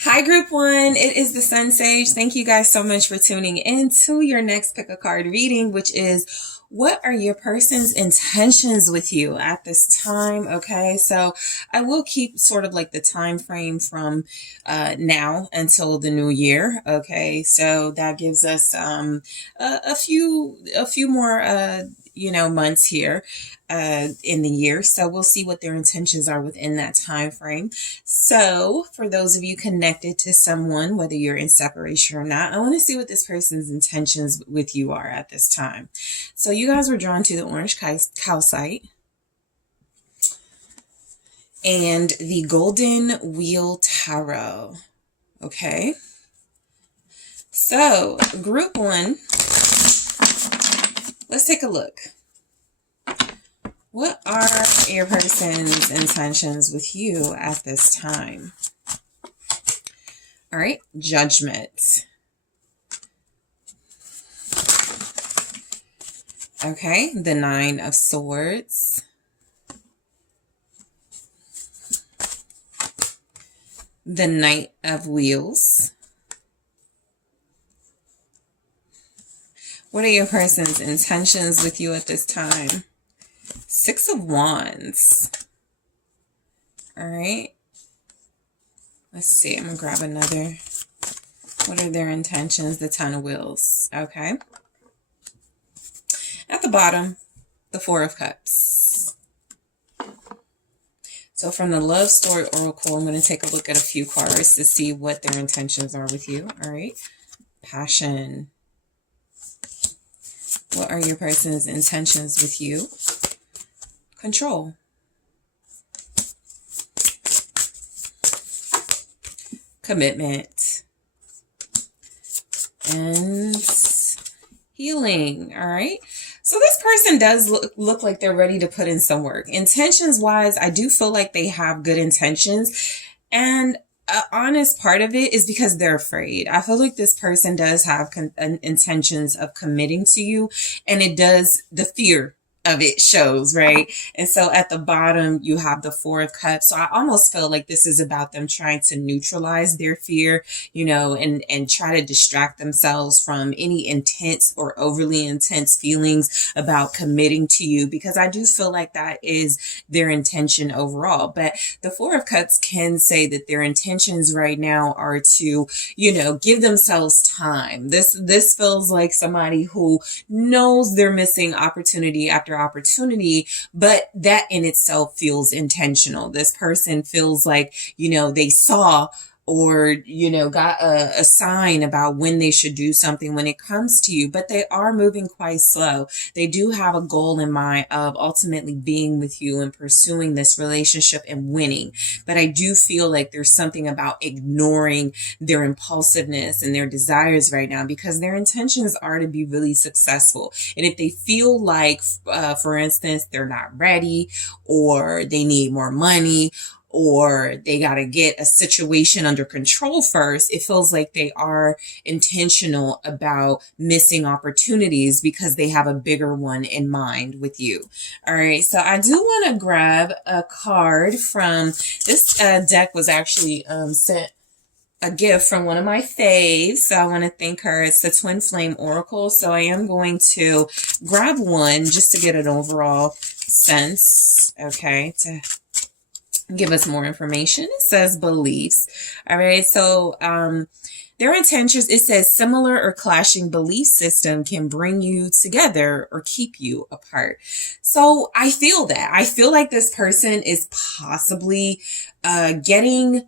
Hi, Group One. It is the SunSage. Thank you guys so much for tuning in to your next pick a card reading, which is what are your person's intentions with you at this time? Okay, so I will keep sort of like the time frame from now until the new year. Okay, so that gives us a few more months here in the year. So we'll see what their intentions are within that time frame. So for those of you connected to someone, whether you're in separation or not, I want to see what this person's intentions with you are at this time. So you guys were drawn to the orange calcite and the golden wheel tarot. Okay. So group one, let's take a look. What are your person's intentions with you at this time? All right, Judgment. Okay, the Nine of Swords. The Knight of Wheels. What are your person's intentions with you at this time? Six of Wands. All right. Let's see. I'm going to grab another. What are their intentions? The Ten of Wheels. Okay. At the bottom, the Four of Cups. So from the Love Story Oracle, I'm going to take a look at a few cards to see what their intentions are with you. All right. Passion. What are your person's intentions with you? Control. Commitment. And healing. All right. So this person does look like they're ready to put in some work. Intentions wise, I do feel like they have good intentions. And an honest part of it is because they're afraid. I feel like this person does have intentions of committing to you. And it does, the fear of it shows, right? And so at the bottom, you have the Four of Cups. So I almost feel like this is about them trying to neutralize their fear, and try to distract themselves from any intense or overly intense feelings about committing to you, because I do feel like that is their intention overall. But the Four of Cups can say that their intentions right now are to, give themselves time. This feels like somebody who knows they're missing opportunity after opportunity, but that in itself feels intentional. This person feels like, they saw or, got a sign about when they should do something when it comes to you, but they are moving quite slow. They do have a goal in mind of ultimately being with you and pursuing this relationship and winning. But I do feel like there's something about ignoring their impulsiveness and their desires right now, because their intentions are to be really successful. And if they feel like, for instance, they're not ready, or they need more money, or they got to get a situation under control first, it feels like they are intentional about missing opportunities because they have a bigger one in mind with you. All right. So I do want to grab a card from this deck. Was actually sent a gift from one of my faves. So I want to thank her. It's the Twin Flame Oracle. So I am going to grab one just to get an overall sense. Okay. To give us more information. It says beliefs. All right. So, their intentions, it says similar or clashing belief system can bring you together or keep you apart. So I feel that. I feel like this person is possibly, getting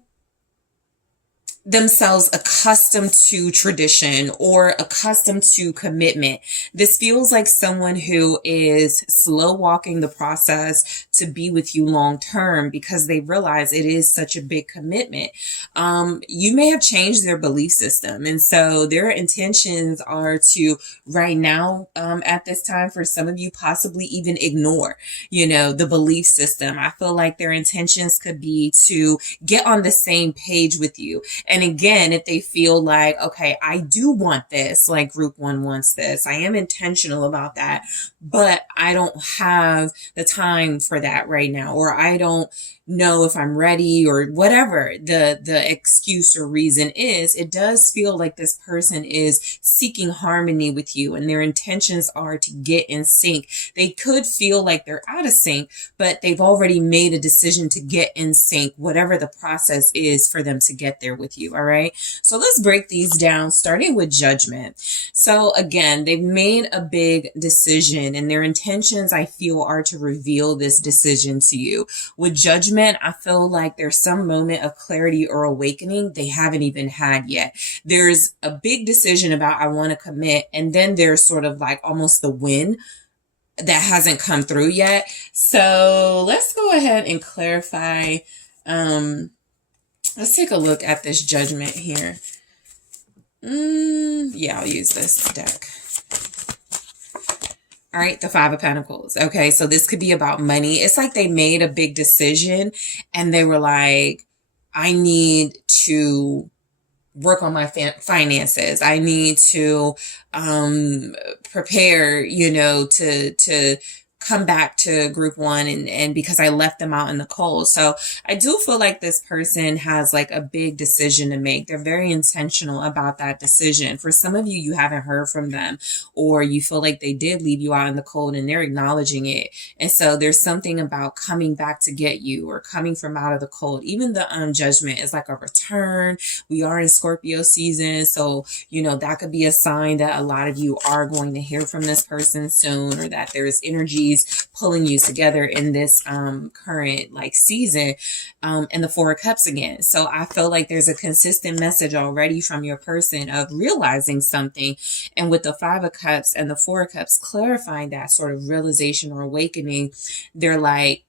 themselves accustomed to tradition or accustomed to commitment. This feels like someone who is slow walking the process to be with you long term because they realize it is such a big commitment. You may have changed their belief system. And so their intentions are to right now, at this time, for some of you, possibly even ignore, the belief system. I feel like their intentions could be to get on the same page with you. And And again, if they feel like, okay, I do want this, like group one wants this, I am intentional about that, but I don't have the time for that right now, or I don't know if I'm ready, or whatever the excuse or reason is, it does feel like this person is seeking harmony with you, and their intentions are to get in sync. They could feel like they're out of sync, but they've already made a decision to get in sync, whatever the process is for them to get there with you. All right. So let's break these down, starting with Judgment. So again, they've made a big decision, and their intentions, I feel, are to reveal this decision to you. With Judgment, I feel like there's some moment of clarity or awakening they haven't even had yet. There's a big decision about, I want to commit, and then there's sort of like almost the win that hasn't come through yet. So let's go ahead and clarify. Let's take a look at this Judgment here. Yeah, I'll use this deck. All right, the Five of Pentacles. Okay, so this could be about money. It's like they made a big decision and they were like, I need to work on my finances. I need to prepare, to come back to group one, and because I left them out in the cold. So I do feel like this person has like a big decision to make. They're very intentional about that decision. For some of you, you haven't heard from them, or you feel like they did leave you out in the cold and they're acknowledging it. And so there's something about coming back to get you, or coming from out of the cold. Even the Judgment is like a return. We are in Scorpio season. So, that could be a sign that a lot of you are going to hear from this person soon, or that there's energies pulling you together in this current like season, and the Four of Cups again. So I feel like there's a consistent message already from your person of realizing something, and with the Five of Cups and the Four of Cups clarifying that sort of realization or awakening, they're like,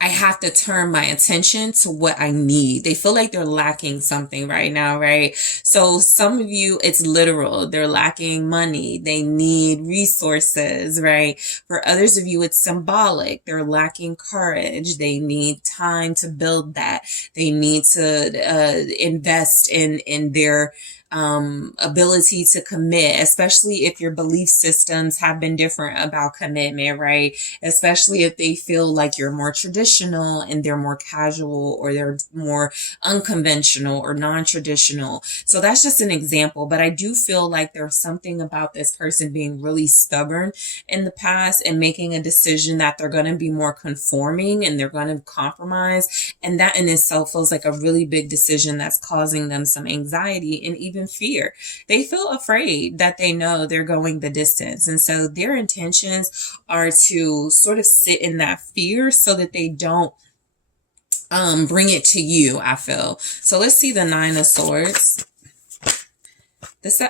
I have to turn my attention to what I need. They feel like they're lacking something right now, right? So some of you, it's literal. They're lacking money. They need resources, right? For others of you, it's symbolic. They're lacking courage. They need time to build that. They need to invest in their ability to commit, especially if your belief systems have been different about commitment, right? Especially if they feel like you're more traditional and they're more casual, or they're more unconventional or non-traditional. So that's just an example, but I do feel like there's something about this person being really stubborn in the past and making a decision that they're going to be more conforming and they're going to compromise. And that in itself feels like a really big decision that's causing them some anxiety and even fear. They feel afraid that they know they're going the distance. And so their intentions are to sort of sit in that fear so that they don't bring it to you, I feel. So let's see the Nine of Swords. So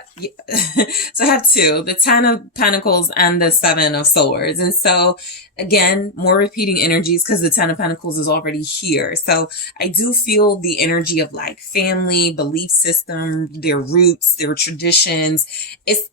I have two, the Ten of Pentacles and the Seven of Swords. And so again, more repeating energies because the Ten of Pentacles is already here. So I do feel the energy of like family, belief system, their roots, their traditions. It's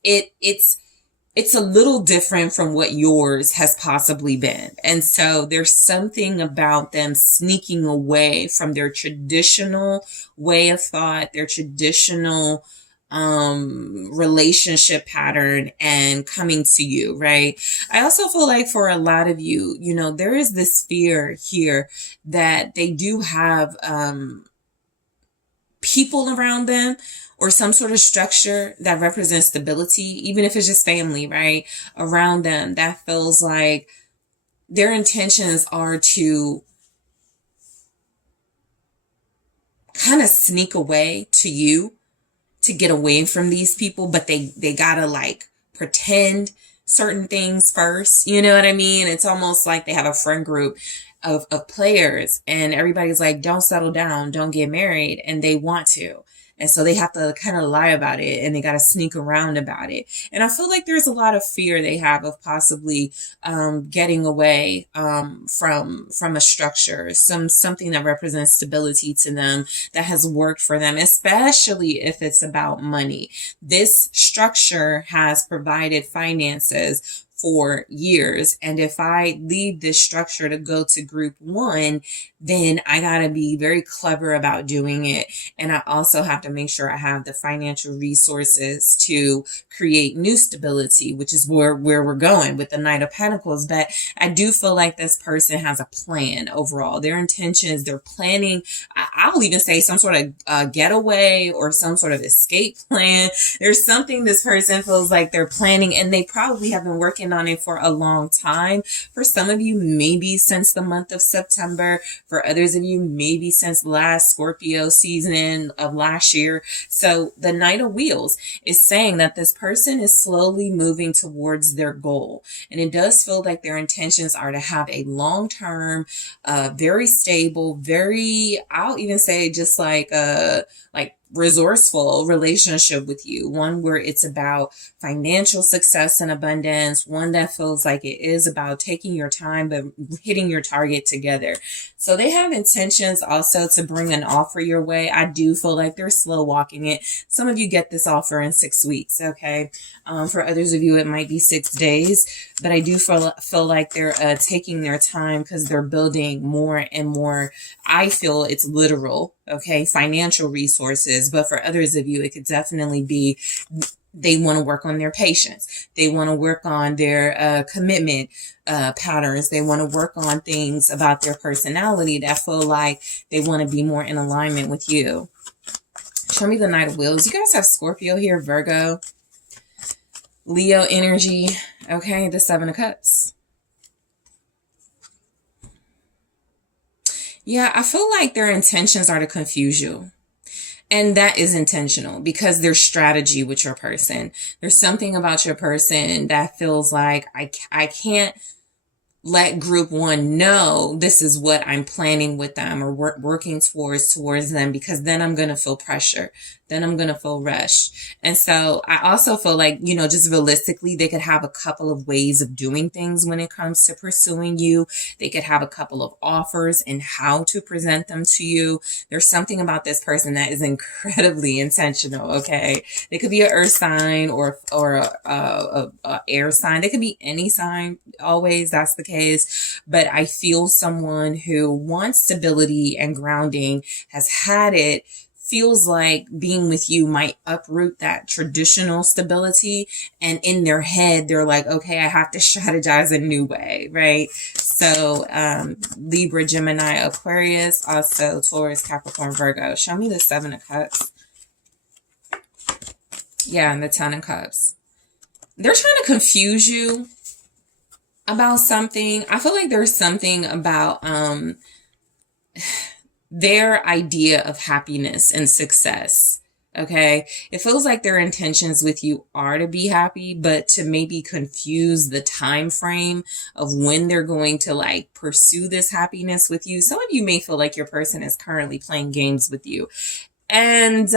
a little different from what yours has possibly been. And so there's something about them sneaking away from their traditional way of thought, their traditional relationship pattern, and coming to you, right? I also feel like for a lot of you, there is this fear here that they do have people around them or some sort of structure that represents stability, even if it's just family, right? Around them, that feels like their intentions are to kind of sneak away to you, to get away from these people, but they gotta like pretend certain things first. You know what I mean? It's almost like they have a friend group of players, and everybody's like, don't settle down, don't get married, and they want to. And so they have to kind of lie about it, and they got to sneak around about it. And I feel like there's a lot of fear they have of possibly getting away from a structure, something that represents stability to them, that has worked for them, especially if it's about money. This structure has provided finances for years. And if I leave this structure to go to group one, then I got to be very clever about doing it. And I also have to make sure I have the financial resources to create new stability, which is where we're going with the Knight of Pentacles. But I do feel like this person has a plan overall. Their intentions, they're planning, I'll even say some sort of getaway or some sort of escape plan. There's something this person feels like they're planning, and they probably have been working on it for a long time. For some of you, maybe since the month of September. For others of you, maybe since last Scorpio season of last year. So the Knight of Wheels is saying that this person is slowly moving towards their goal. And it does feel like their intentions are to have a long-term, very stable, very, I'll even say just like resourceful relationship with you. One where it's about financial success and abundance. One that feels like it is about taking your time, but hitting your target together. So they have intentions also to bring an offer your way. I do feel like they're slow walking it. Some of you get this offer in 6 weeks. Okay. For others of you, it might be 6 days, but I do feel like they're taking their time because they're building more and more. I feel it's literal. Okay. Financial resources. But for others of you, it could definitely be they want to work on their patience. They want to work on their commitment patterns. They want to work on things about their personality that feel like they want to be more in alignment with you. Show me the Knight of Wheels. You guys have Scorpio here, Virgo, Leo energy. Okay, the Seven of Cups. Yeah, I feel like their intentions are to confuse you. And that is intentional because there's strategy with your person. There's something about your person that feels like I can't let group one know this is what I'm planning with them or working towards them, because then I'm going to feel pressure. Then I'm going to feel rushed. And so I also feel like, you know, just realistically, they could have a couple of ways of doing things when it comes to pursuing you. They could have a couple of offers and how to present them to you. There's something about this person that is incredibly intentional. Okay. They could be an earth sign or a air sign. They could be any sign. Always that's the case. But I feel someone who wants stability and grounding, has had it, feels like being with you might uproot that traditional stability. And in their head, they're like, okay, I have to strategize a new way, right? So Libra, Gemini, Aquarius, also Taurus, Capricorn, Virgo. Show me the Seven of Cups. Yeah, and the Ten of Cups. They're trying to confuse you about something. I feel like there's something about their idea of happiness and success. Okay. It feels like their intentions with you are to be happy, but to maybe confuse the time frame of when they're going to like pursue this happiness with you. Some of you may feel like your person is currently playing games with you. And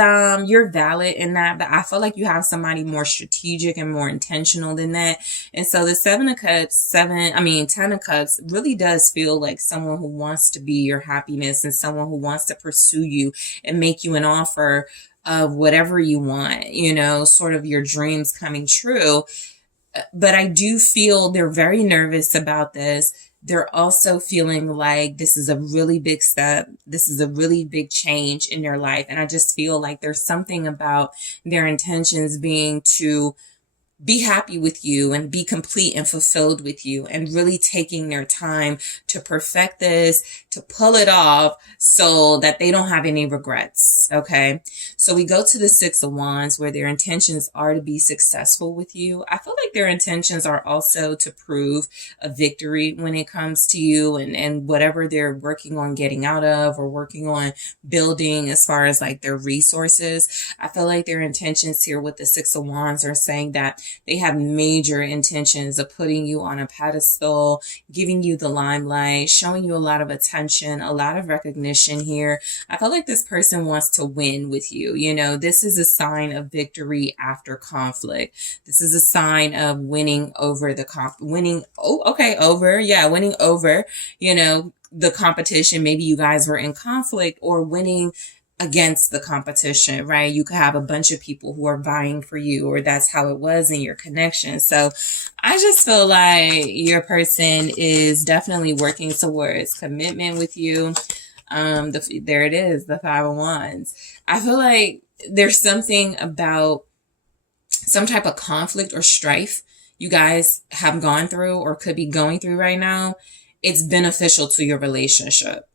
you're valid in that, but I feel like you have somebody more strategic and more intentional than that. And so the Ten of Cups really does feel like someone who wants to be your happiness and someone who wants to pursue you and make you an offer of whatever you want, you know, sort of your dreams coming true. But I do feel they're very nervous about this. They're also feeling like this is a really big step. This is a really big change in their life. And I just feel like there's something about their intentions being to be happy with you and be complete and fulfilled with you, and really taking their time to perfect this, to pull it off so that they don't have any regrets. Okay. So we go to the Six of Wands, where their intentions are to be successful with you. I feel like their intentions are also to prove a victory when it comes to you and whatever they're working on getting out of or working on building as far as like their resources. I feel like their intentions here with the Six of Wands are saying that they have major intentions of putting you on a pedestal, giving you the limelight, showing you a lot of attention, a lot of recognition here. I feel like this person wants to win with you. You know, this is a sign of victory after conflict. This is a sign of winning over winning over, you know, the competition. Maybe you guys were in conflict, or winning against the competition, right? You could have a bunch of people who are vying for you, or that's how it was in your connection. So I just feel like your person is definitely working towards commitment with you. There it is, the Five of Wands. I feel like there's something about some type of conflict or strife you guys have gone through or could be going through right now. It's beneficial to your relationship.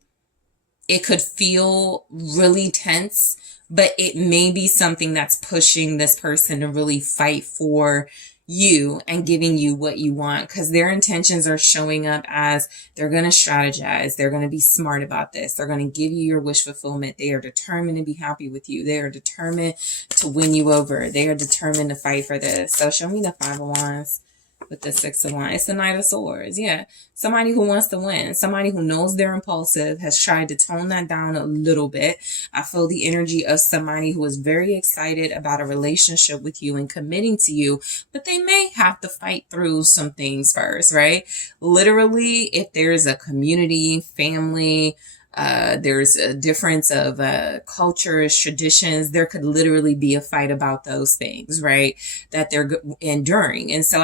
It could feel really tense, but it may be something that's pushing this person to really fight for you and giving you what you want, because their intentions are showing up as they're going to strategize. They're going to be smart about this. They're going to give you your wish fulfillment. They are determined to be happy with you. They are determined to win you over. They are determined to fight for this. So show me the Five of Wands with the Six of Wands. It's the Knight of Swords. Yeah. Somebody who wants to win. Somebody who knows they're impulsive, has tried to tone that down a little bit. I feel the energy of somebody who is very excited about a relationship with you and committing to you, but they may have to fight through some things first, right? Literally, if there's a community, family, there's a difference of cultures, traditions. There could literally be a fight about those things, right? That they're enduring. And so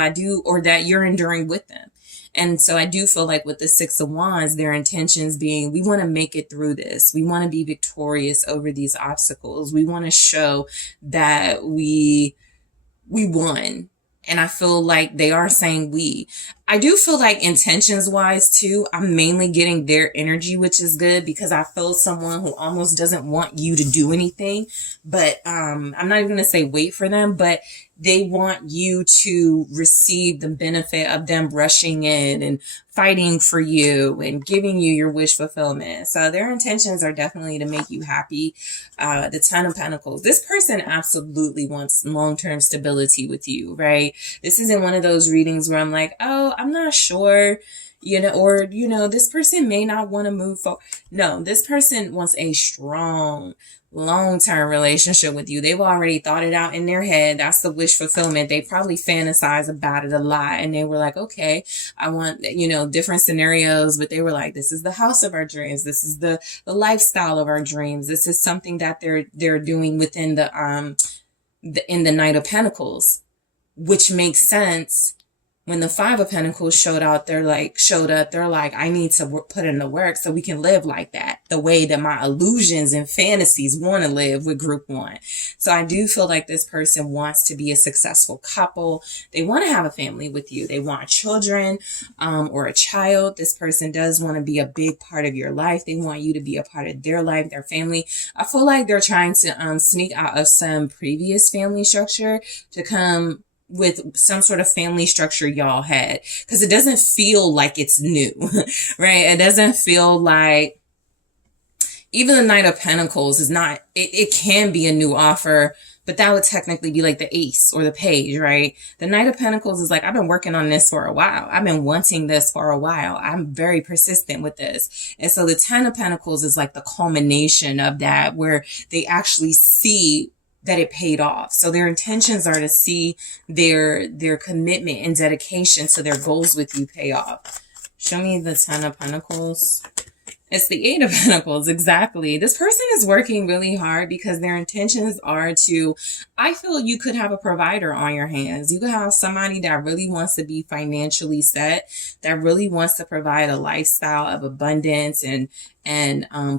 or that you're enduring with them. And so I do feel like with the Six of Wands, their intentions being, we want to make it through this. We want to be victorious over these obstacles. We want to show that we won. And I feel like they are saying we. I do feel like intentions wise too, I'm mainly getting their energy, which is good, because I feel someone who almost doesn't want you to do anything. But I'm not even going to say wait for them, but they want you to receive the benefit of them rushing in and fighting for you and giving you your wish fulfillment. So their intentions are definitely to make you happy. The Ten of Pentacles. This person absolutely wants long-term stability with you, right? This isn't one of those readings where I'm like, oh, I'm not sure, or, this person may not want to move forward. No, this person wants a strong, long-term relationship with you. They've already thought it out in their head. That's the wish fulfillment. They probably fantasize about it a lot. And they were like, okay, I want, different scenarios, but they were like, this is the house of our dreams. This is the lifestyle of our dreams. This is something that they're doing within in the Knight of Pentacles, which makes sense. When the Five of Pentacles showed up, they're like, I need to put in the work so we can live like that, the way that my illusions and fantasies want to live with group one. So I do feel like this person wants to be a successful couple. They want to have a family with you. They want children, or a child. This person does want to be a big part of your life. They want you to be a part of their life, their family. I feel like they're trying to sneak out of some previous family structure to come with some sort of family structure y'all had, because it doesn't feel like it's new, right? It doesn't feel like, even the Knight of Pentacles is not, it can be a new offer, but that would technically be like the Ace or the Page, right? The Knight of Pentacles is like, I've been working on this for a while. I've been wanting this for a while. I'm very persistent with this. And so the Ten of Pentacles is like the culmination of that, where they actually see that it paid off. So their intentions are to see their commitment and dedication to their goals with you pay off. Show me the Ten of Pentacles. It's the Eight of Pentacles. Exactly. This person is working really hard because their intentions are to, I feel you could have a provider on your hands. You could have somebody that really wants to be financially set, that really wants to provide a lifestyle of abundance and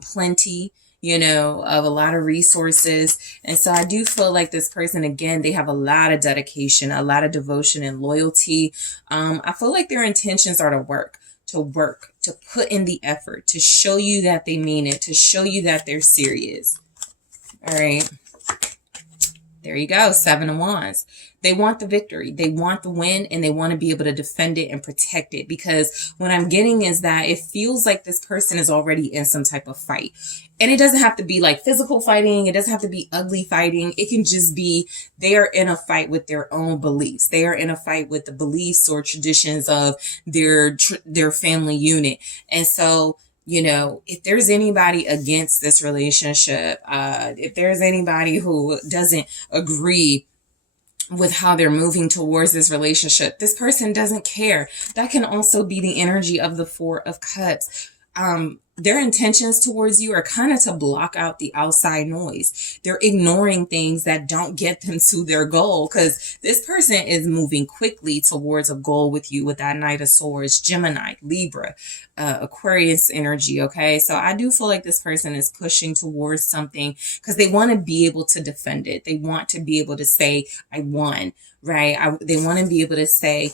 plenty, of a lot of resources. And so I do feel like this person, again, they have a lot of dedication, a lot of devotion and loyalty. I feel like their intentions are to work, to put in the effort, to show you that they mean it, to show you that they're serious. All right. There you go. Seven of Wands. They want the victory. They want the win, and they want to be able to defend it and protect it, because what I'm getting is that it feels like this person is already in some type of fight. And it doesn't have to be like physical fighting. It doesn't have to be ugly fighting. It can just be they are in a fight with their own beliefs. They are in a fight with the beliefs or traditions of their family unit. And so, if there's anybody against this relationship, if there's anybody who doesn't agree with how they're moving towards this relationship, this person doesn't care. That can also be the energy of the Four of Cups. their intentions towards you are kind of to block out the outside noise. They're ignoring things that don't get them to their goal, because this person is moving quickly towards a goal with you with that Knight of Swords, Gemini, Libra, Aquarius energy. Okay, so I do feel like this person is pushing towards something because they want to be able to defend it. They want to be able to say, I won, right? They want to be able to say,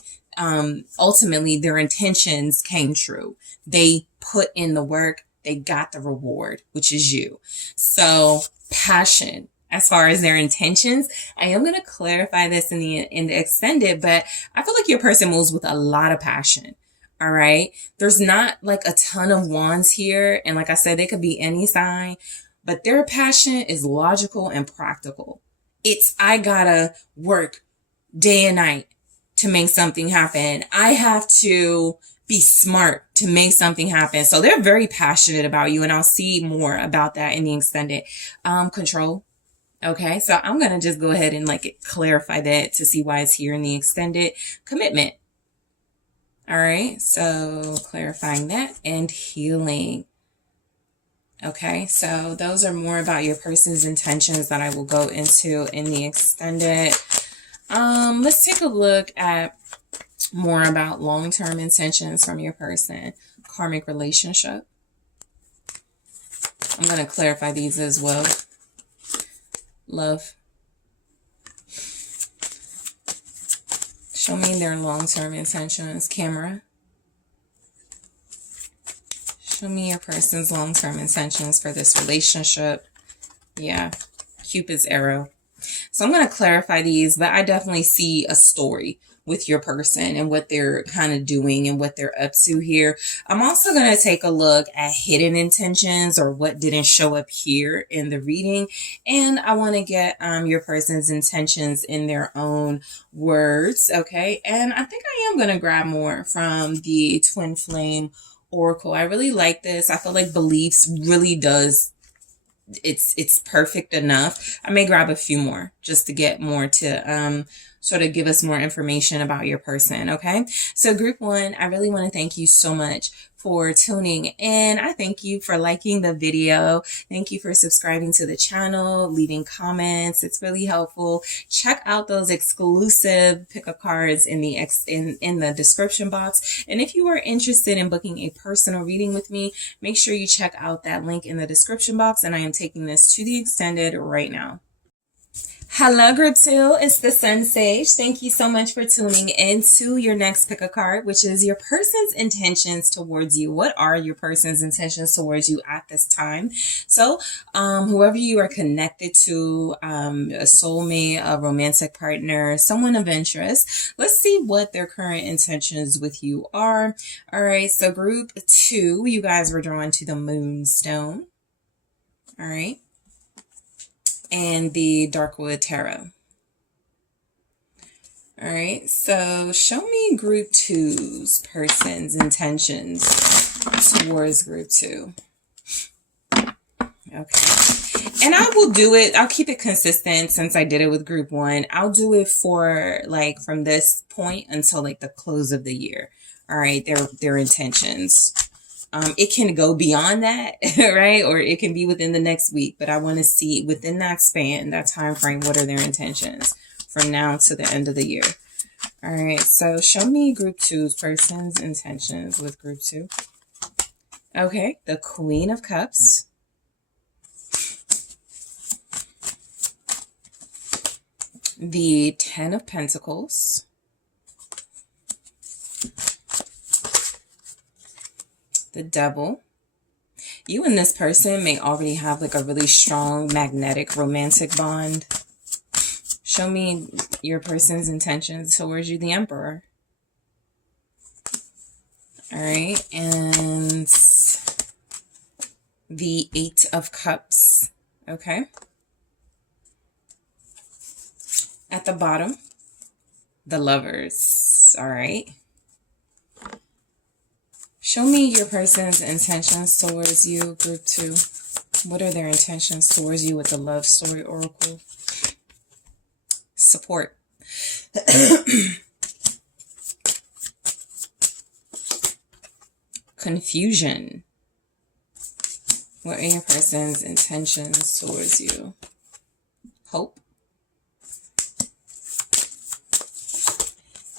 ultimately their intentions came true. They put in the work, they got the reward, which is you. So passion, as far as their intentions, I am going to clarify this in the extended, but I feel like your person moves with a lot of passion. All right. There's not like a ton of wands here. And like I said, they could be any sign, but their passion is logical and practical. It's, I gotta work day and night to make something happen. I have to be smart to make something happen. So they're very passionate about you, and I'll see more about that in the extended. Control. Okay, so I'm going to just go ahead and like clarify that to see why it's here in the extended. Commitment. All right, so clarifying that, and healing. Okay, so those are more about your person's intentions that I will go into in the extended. Let's take a look at more about long-term intentions from your person. Karmic relationship. I'm going to clarify these as well. Love. Show me their long-term intentions. Camera. Show me your person's long-term intentions for this relationship. Yeah. Cupid's arrow. So I'm going to clarify these, but I definitely see a story with your person and what they're kind of doing and what they're up to here. I'm also going to take a look at hidden intentions, or what didn't show up here in the reading. And I want to get your person's intentions in their own words. Okay. And I think I am going to grab more from the Twin Flame Oracle. I really like this. I feel like beliefs really does, it's perfect enough. I may grab a few more just to get more to sort of give us more information about your person. Okay, so group one, I really want to thank you so much for tuning in. I thank you for liking the video. Thank you for subscribing to the channel, leaving comments. It's really helpful. Check out those exclusive pick-up cards in the description box. And if you are interested in booking a personal reading with me, make sure you check out that link in the description box. And I am taking this to the extended right now. Hello, group two. It's the SunSage. Thank you so much for tuning in to your next pick a card, which is your person's intentions towards you. What are your person's intentions towards you at this time? So, whoever you are connected to, a soulmate, a romantic partner, someone of interest, let's see what their current intentions with you are. All right. So group two, you guys were drawn to the Moonstone. All right. And the Darkwood Tarot. All right, so show me group two's person's intentions towards group two. Okay, and I will do it, I'll keep it consistent since I did it with group one. I'll do it for like from this point until like the close of the year. All right, their intentions. It can go beyond that, right? Or it can be within the next week, but I want to see within that span, that time frame, what are their intentions from now to the end of the year. All right, so show me group two's person's intentions with group two. Okay, the Queen of Cups. The Ten of Pentacles. The Devil. You and this person may already have like a really strong magnetic romantic bond. Show me your person's intentions towards you. The Emperor. All right. And the Eight of Cups. Okay. At the bottom, the Lovers. All right. Show me your person's intentions towards you, group two. What are their intentions towards you with the Love Story Oracle? Support. Confusion. What are your person's intentions towards you? Hope.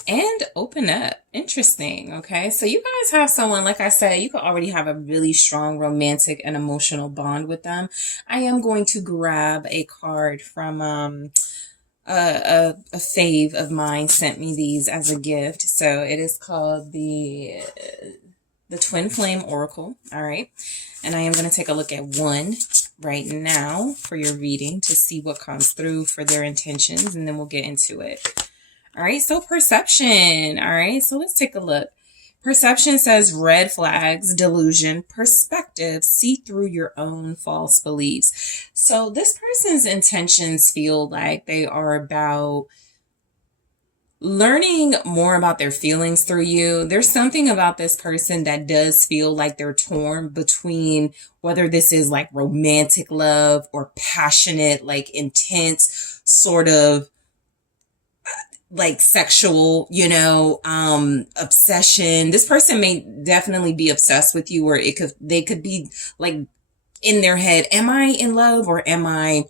And open up. Interesting. Okay. So you guys have someone, like I said, you could already have a really strong romantic and emotional bond with them. I am going to grab a card from a fave of mine sent me these as a gift. So it is called the Twin Flame Oracle. All right. And I am going to take a look at one right now for your reading to see what comes through for their intentions, and then we'll get into it. All right. So perception. All right. So let's take a look. Perception says red flags, delusion, perspective, see through your own false beliefs. So this person's intentions feel like they are about learning more about their feelings through you. There's something about this person that does feel like they're torn between whether this is like romantic love or passionate, like intense sort of like sexual, obsession. This person may definitely be obsessed with you, or they could be like in their head, am I in love or am I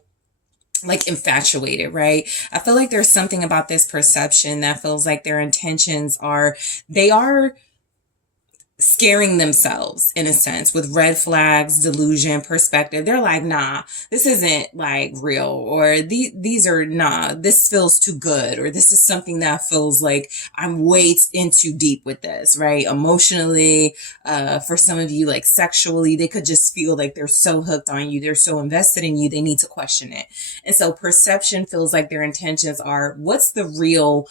like infatuated, right? I feel like there's something about this perception that feels like their intentions they are scaring themselves in a sense with red flags, delusion, perspective. They're like, nah, this isn't like real, or these are this feels too good, or this is something that feels like I'm way in too deep with this, right? Emotionally, for some of you, like sexually, they could just feel like they're so hooked on you. They're so invested in you. They need to question it. And so perception feels like their intentions are, what's the real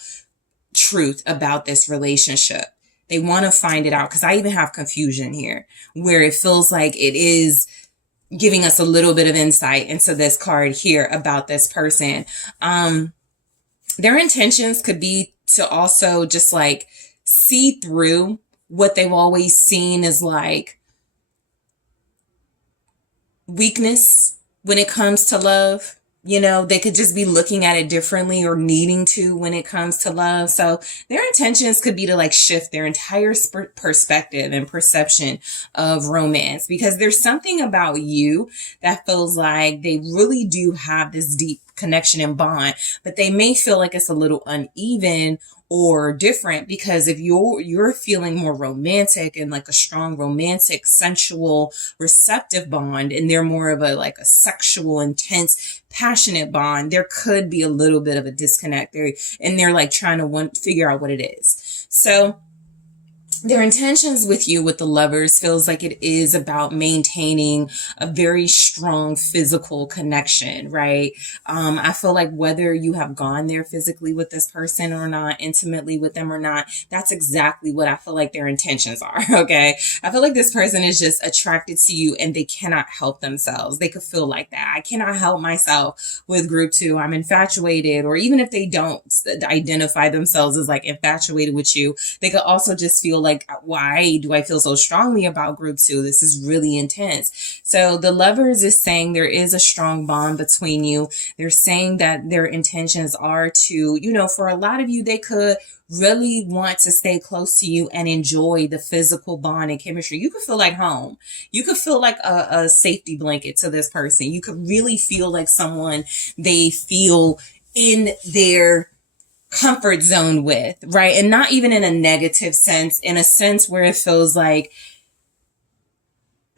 truth about this relationship? They want to find it out, because I even have confusion here where it feels like it is giving us a little bit of insight into this card here about this person. Their intentions could be to also just like see through what they've always seen as like weakness when it comes to love. They could just be looking at it differently or needing to when it comes to love. So their intentions could be to like shift their entire perspective and perception of romance, because there's something about you that feels like they really do have this deep connection and bond, but they may feel like it's a little uneven or different, because if you're feeling more romantic and like a strong romantic, sensual, receptive bond, and they're more of a like a sexual, intense, passionate bond, there could be a little bit of a disconnect there, and they're like trying to figure out what it is. So their intentions with you, with the Lovers, feels like it is about maintaining a very strong physical connection, right? I feel like whether you have gone there physically with this person or not, intimately with them or not, that's exactly what I feel like their intentions are, okay? I feel like this person is just attracted to you and they cannot help themselves. They could feel like that. I cannot help myself with group 2. I'm infatuated. Or even if they don't identify themselves as like infatuated with you, they could also just feel like, why do I feel so strongly about group 2? This is really intense. So the Lovers is saying there is a strong bond between you. They're saying that their intentions are to, for a lot of you, they could really want to stay close to you and enjoy the physical bond and chemistry. You could feel like home. You could feel like a safety blanket to this person. You could really feel like someone they feel in their comfort zone with, right? And not even in a negative sense, in a sense where it feels like,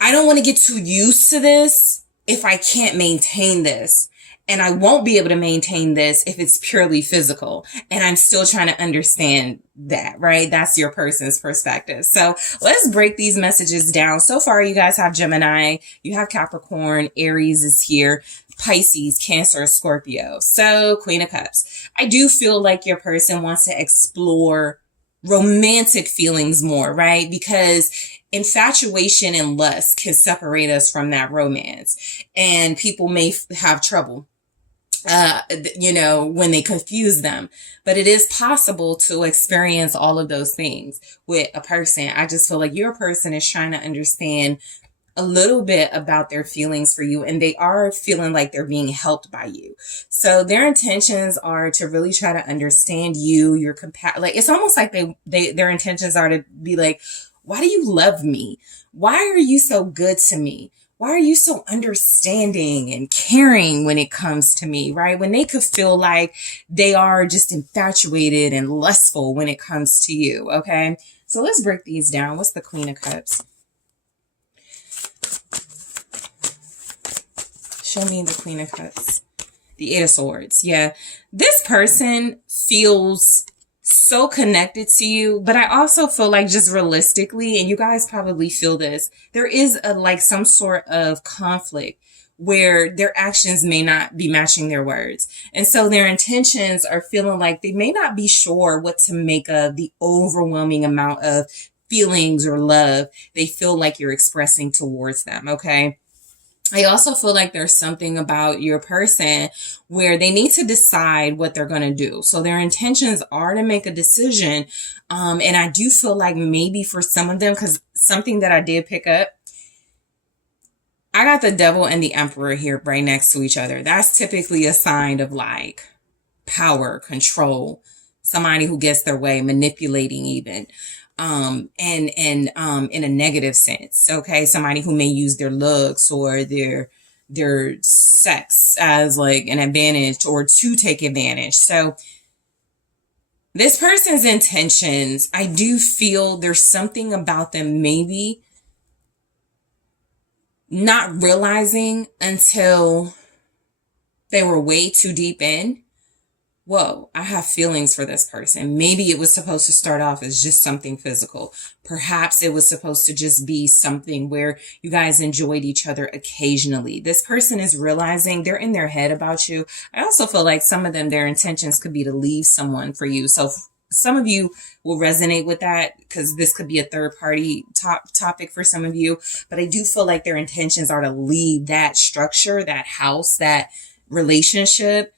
I don't want to get too used to this if I can't maintain this. And I won't be able to maintain this if it's purely physical. And I'm still trying to understand that, right? That's your person's perspective. So let's break these messages down. So far, you guys have Gemini, you have Capricorn, Aries is here, Pisces, Cancer, Scorpio. So Queen of Cups. I do feel like your person wants to explore romantic feelings more, right? Because infatuation and lust can separate us from that romance. And people may have trouble when they confuse them. But it is possible to experience all of those things with a person. I just feel like your person is trying to understand a little bit about their feelings for you, and they are feeling like they're being helped by you. So their intentions are to really try to understand you, your like it's almost like their intentions are to be like, why do you love me? Why are you so good to me? why are you so understanding and caring when it comes to me, right? When they could feel like they are just infatuated and lustful when it comes to you, okay? So let's break these down. What's the Queen of Cups? Show me the Queen of Cups. The Eight of Swords. Yeah. This person feels so connected to you, but I also feel like just realistically, and you guys probably feel this, there is like some sort of conflict where their actions may not be matching their words. And so their intentions are feeling like they may not be sure what to make of the overwhelming amount of feelings or love they feel like you're expressing towards them. Okay. I also feel like there's something about your person where they need to decide what they're going to do. So their intentions are to make a decision. And I do feel like maybe for some of them, because something that I did pick up, I got the Devil and the Emperor here right next to each other. That's typically a sign of like power, control, somebody who gets their way, manipulating even. In a negative sense. Okay. Somebody who may use their looks or their sex as like an advantage or to take advantage. So this person's intentions, I do feel there's something about them maybe not realizing until they were way too deep in. Whoa, I have feelings for this person. Maybe it was supposed to start off as just something physical. Perhaps it was supposed to just be something where you guys enjoyed each other occasionally. This person is realizing they're in their head about you. I also feel like some of them, their intentions could be to leave someone for you. So some of you will resonate with that because this could be a third party topic for some of you. But I do feel like their intentions are to leave that structure, that house, that relationship,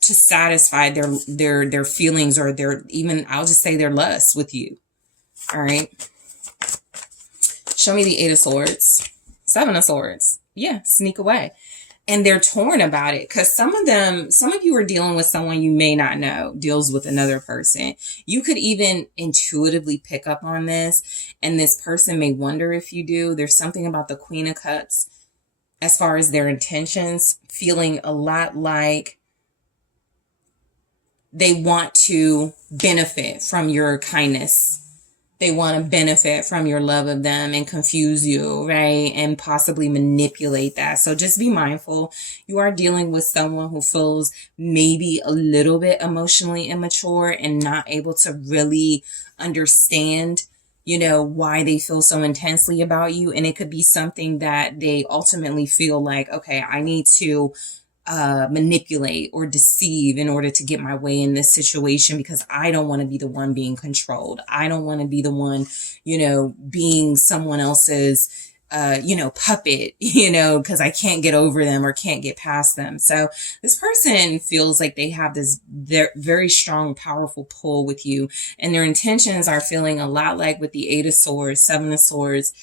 to satisfy their feelings or their, even, I'll just say their lust with you. All right. Show me the Eight of Swords. Seven of Swords. Yeah, sneak away. And they're torn about it because some of you are dealing with someone you may not know deals with another person. You could even intuitively pick up on this, and this person may wonder if you do. There's something about the Queen of Cups as far as their intentions, feeling a lot like they want to benefit from your kindness. They want to benefit from your love of them and confuse you, right? And possibly manipulate that. So just be mindful. You are dealing with someone who feels maybe a little bit emotionally immature and not able to really understand, why they feel so intensely about you. And it could be something that they ultimately feel like, okay, I need to manipulate or deceive in order to get my way in this situation because I don't want to be the one being controlled. I don't want to be the one, being someone else's, puppet, because I can't get over them or can't get past them. So this person feels like they have this very strong, powerful pull with you, and their intentions are feeling a lot like with the Eight of Swords, Seven of Swords.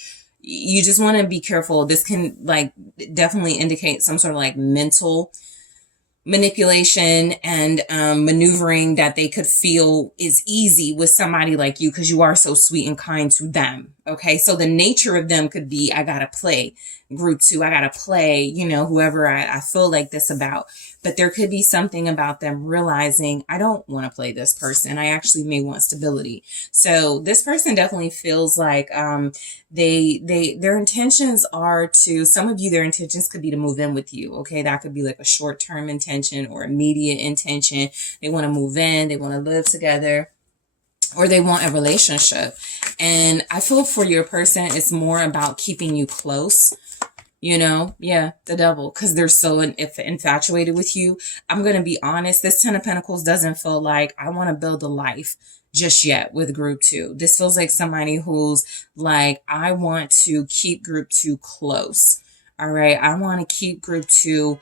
You just want to be careful. This can definitely indicate some sort of mental manipulation and maneuvering that they could feel is easy with somebody like you because you are so sweet and kind to them. Okay, so the nature of them could be, I gotta play group 2, I gotta play, whoever I feel like this about. But there could be something about them realizing, I don't want to play this person. I actually may want stability. So this person definitely feels like their intentions are to, some of you, their intentions could be to move in with you. Okay, that could be like a short-term intention or immediate intention. They want to move in, they want to live together, or they want a relationship. And I feel for your person, it's more about keeping you close. The Devil, because they're so infatuated with you. I'm going to be honest. This 10 of Pentacles doesn't feel like I want to build a life just yet with group 2. This feels like somebody who's like, I want to keep group 2 close. All right. I want to keep group 2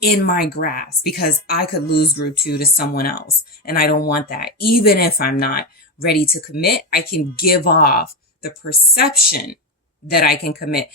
in my grasp because I could lose group 2 to someone else. And I don't want that. Even if I'm not ready to commit, I can give off the perception that I can commit.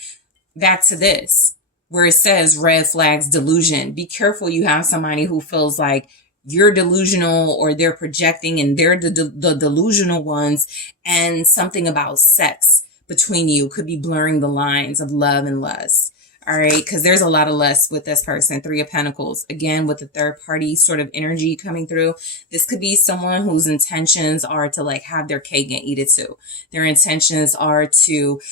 Back to this, where it says red flags, delusion. Be careful you have somebody who feels like you're delusional or they're projecting and they're the delusional ones, and something about sex between you could be blurring the lines of love and lust. All right, because there's a lot of lust with this person. Three of Pentacles, again, with the third party sort of energy coming through. This could be someone whose intentions are to like have their cake and eat it too. Their intentions are to,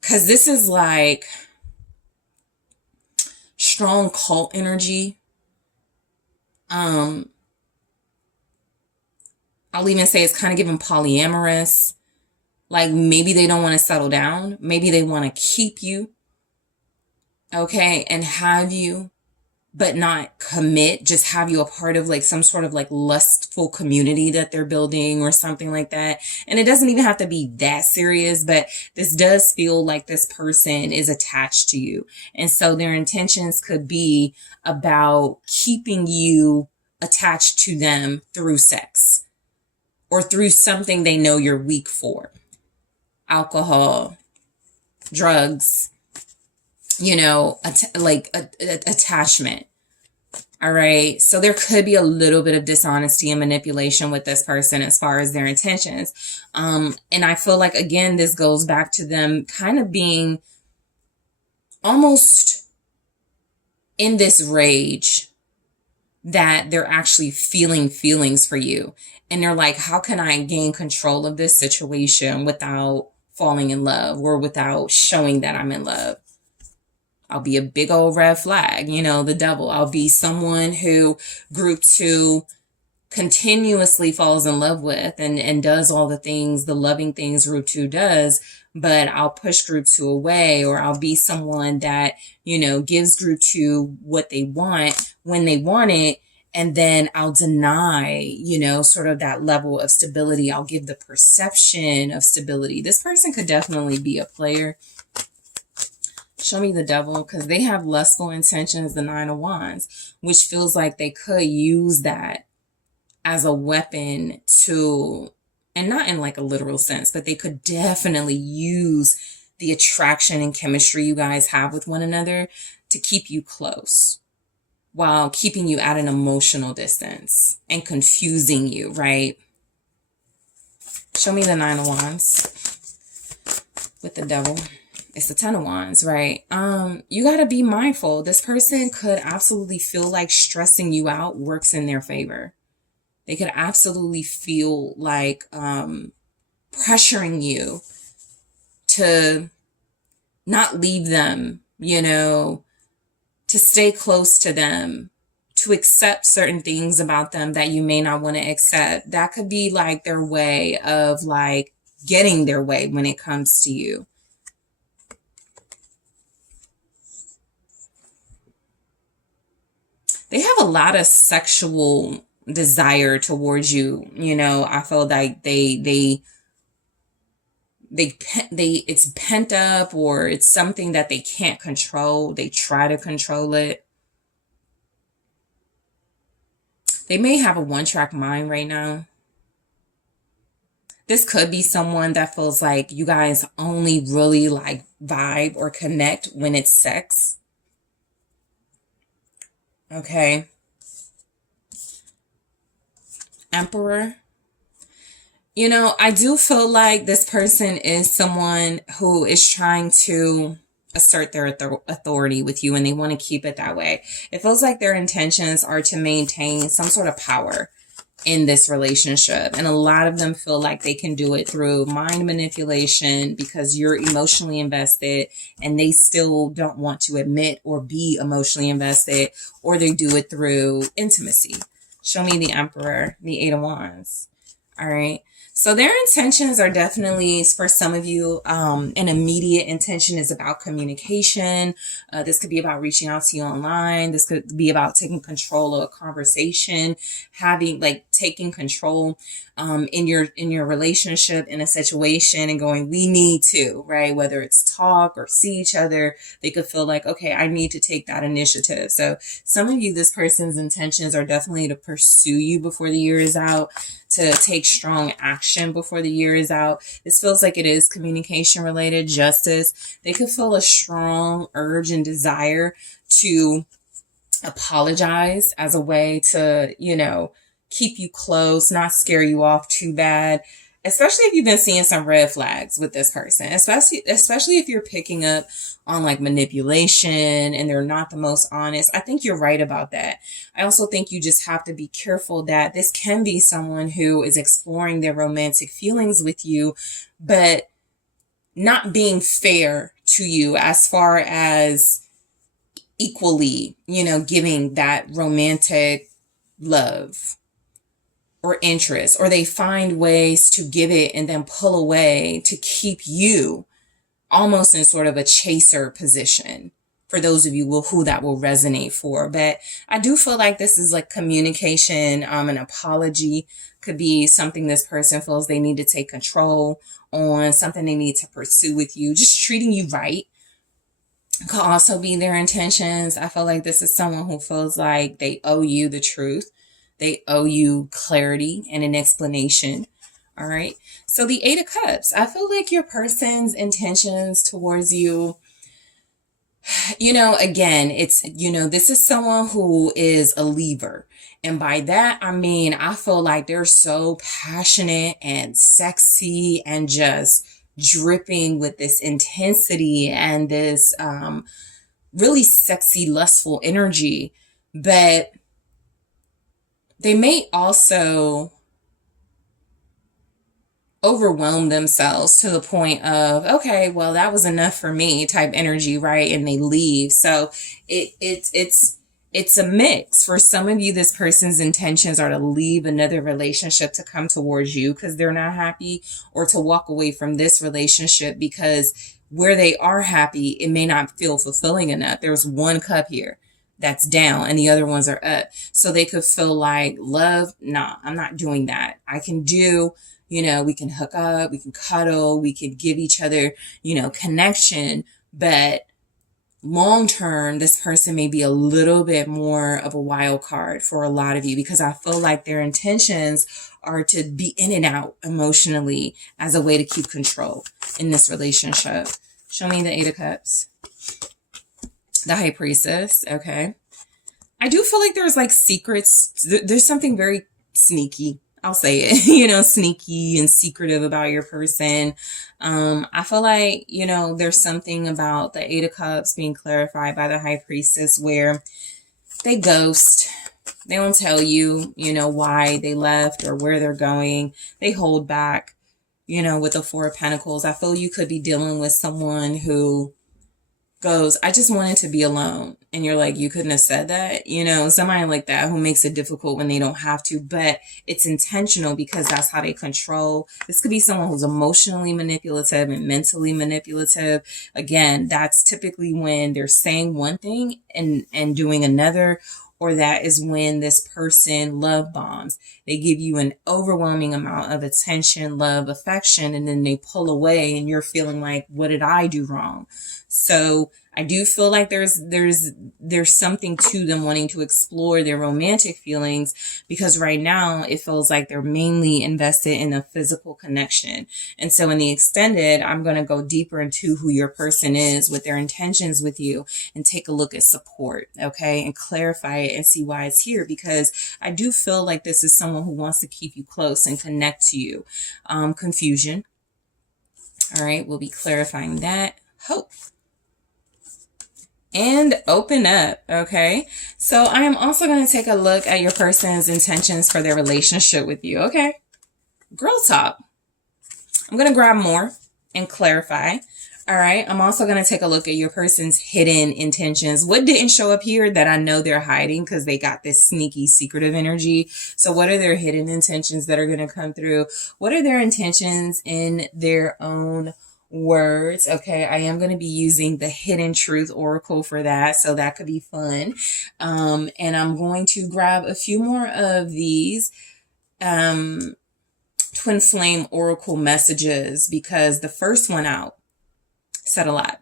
because this is like strong cult energy. I'll even say it's kind of giving polyamorous. Like maybe they don't want to settle down. Maybe they want to keep you. Okay. And have you, but not commit, just have you a part of like some sort of like lustful community that they're building or something like that. And it doesn't even have to be that serious, but this does feel like this person is attached to you. And so their intentions could be about keeping you attached to them through sex or through something they know you're weak for. Alcohol, drugs, attachment. All right. So there could be a little bit of dishonesty and manipulation with this person as far as their intentions. And I feel like, again, this goes back to them kind of being almost in this rage that they're actually feeling feelings for you. And they're like, how can I gain control of this situation without falling in love or without showing that I'm in love? I'll be a big old red flag, the devil. I'll be someone who group 2 continuously falls in love with and does all the things, the loving things group 2 does, but I'll push group 2 away, or I'll be someone that, gives group 2 what they want when they want it. And then I'll deny, sort of that level of stability. I'll give the perception of stability. This person could definitely be a player. Show me the devil, because they have lustful intentions, the 9 of Wands, which feels like they could use that as a weapon to, and not in like a literal sense, but they could definitely use the attraction and chemistry you guys have with one another to keep you close while keeping you at an emotional distance and confusing you, right? Show me the 9 of Wands with the devil. It's the 10 of Wands, right? You got to be mindful. This person could absolutely feel like stressing you out works in their favor. They could absolutely feel like pressuring you to not leave them, to stay close to them, to accept certain things about them that you may not want to accept. That could be like their way of like getting their way when it comes to you. They have a lot of sexual desire towards you. I feel like it's pent up, or it's something that they can't control. They try to control it. They may have a one-track mind right now. This could be someone that feels like you guys only really like vibe or connect when it's sex. Okay. Emperor. I do feel like this person is someone who is trying to assert their authority with you, and they want to keep it that way. It feels like their intentions are to maintain some sort of power in this relationship. And a lot of them feel like they can do it through mind manipulation because you're emotionally invested and they still don't want to admit or be emotionally invested, or they do it through intimacy. Show me the Emperor, the 8 of Wands. All right. So their intentions are definitely, for some of you, an immediate intention is about communication. This could be about reaching out to you online. This could be about taking control of a conversation, taking control in your relationship, in a situation, and going, we need to, right? Whether it's talk or see each other, they could feel like, okay, I need to take that initiative. So some of you, this person's intentions are definitely to pursue you before the year is out, to take strong action before the year is out. This feels like it is communication related, justice. They could feel a strong urge and desire to apologize as a way to, keep you close, not scare you off too bad. especially if you've been seeing some red flags with this person, especially if you're picking up on like manipulation and they're not the most honest. I think you're right about that. I also think you just have to be careful that this can be someone who is exploring their romantic feelings with you, but not being fair to you as far as equally, giving that romantic love or interest, or they find ways to give it and then pull away to keep you almost in sort of a chaser position, for those of you who that will resonate for. But I do feel like this is like communication. An apology could be something this person feels they need to take control on, something they need to pursue with you, just treating you right. Could also be their intentions. I feel like this is someone who feels like they owe you the truth. They owe you clarity and an explanation. All right. So the 8 of Cups, I feel like your person's intentions towards you, again, it's, this is someone who is a leaver. And by that, I mean, I feel like they're so passionate and sexy and just dripping with this intensity and this really sexy, lustful energy. But they may also overwhelm themselves to the point of, okay, well, that was enough for me type energy, right? And they leave. So it's a mix. For some of you, this person's intentions are to leave another relationship to come towards you because they're not happy, or to walk away from this relationship because where they are happy, it may not feel fulfilling enough. There's one cup here that's down and the other ones are up. So they could feel like, love, nah, I'm not doing that. I can do, we can hook up, we can cuddle, we can give each other, connection. But long term, this person may be a little bit more of a wild card for a lot of you, because I feel like their intentions are to be in and out emotionally as a way to keep control in this relationship. Show me the 8 of Cups. The High Priestess. Okay. I do feel like there's like secrets. There's something very sneaky. I'll say it, sneaky and secretive about your person. I feel like, there's something about the 8 of Cups being clarified by the High Priestess where they ghost. They don't tell you, why they left or where they're going. They hold back, with the 4 of Pentacles. I feel you could be dealing with someone who goes, I just wanted to be alone. And you're like, you couldn't have said that, somebody like that who makes it difficult when they don't have to, but it's intentional because that's how they control. This could be someone who's emotionally manipulative and mentally manipulative. Again, that's typically when they're saying one thing and doing another, or that is when this person love bombs. They give you an overwhelming amount of attention, love, affection, and then they pull away and you're feeling like, what did I do wrong? So I do feel like there's something to them wanting to explore their romantic feelings, because right now it feels like they're mainly invested in a physical connection. And so in the extended, I'm going to go deeper into who your person is, with their intentions with you, and take a look at support, okay, and clarify it and see why it's here, because I do feel like this is someone who wants to keep you close and connect to you. Confusion. All right, we'll be clarifying that. Hope. And open up, okay? So I am also going to take a look at your person's intentions for their relationship with you, okay? Girl talk. I'm going to grab more and clarify. All right, I'm also going to take a look at your person's hidden intentions. What didn't show up here that I know they're hiding because they got this sneaky, secretive energy. So what are their hidden intentions that are going to come through? What are their intentions in their own words? Okay, I am going to be using the Hidden Truth Oracle for that, so that could be fun. And I'm going to grab a few more of these Twin Flame Oracle messages, because the first one out said a lot.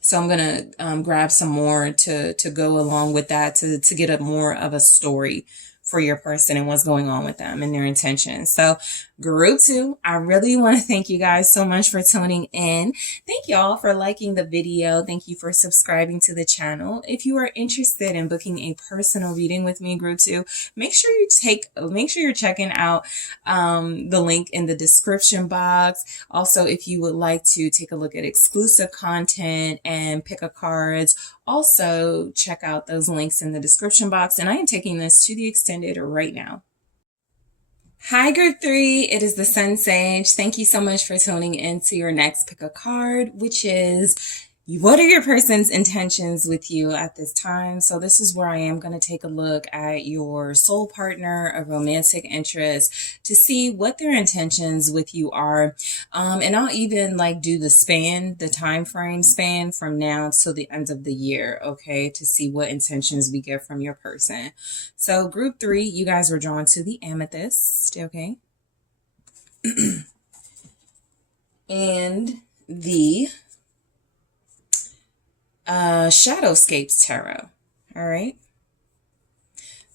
So I'm going to grab some more to go along with that, to get a more of a story for your person and what's going on with them and their intentions. So group 2, I really want to thank you guys so much for tuning in. Thank y'all for liking the video. Thank you for subscribing to the channel. If you are interested in booking a personal reading with me, group 2, make sure you're checking out the link in the description box. Also, if you would like to take a look at exclusive content and pick a cards, also check out those links in the description box. And I am taking this to the extended right now. Hi, group 3. It is the SunSage. Thank you so much for tuning in to your next pick a card, which is what are your person's intentions with you at this time? So this is where I am going to take a look at your soul partner, a romantic interest, to see what their intentions with you are. And I'll even do the time frame span from now till the end of the year, okay, to see what intentions we get from your person. So group 3, you guys were drawn to the amethyst, okay? And the Shadowscapes Tarot. All right.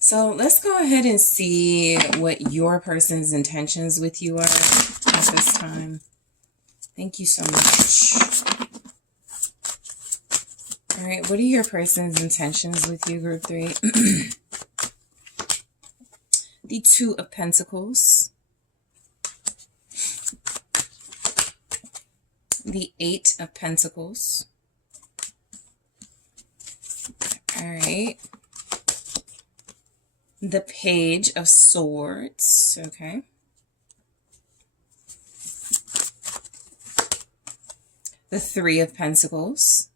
So let's go ahead and see what your person's intentions with you are at this time. Thank you so much. All right. What are your person's intentions with you, group 3? The 2 of Pentacles. The 8 of Pentacles. All right. The Page of Swords. Okay. The 3 of Pentacles.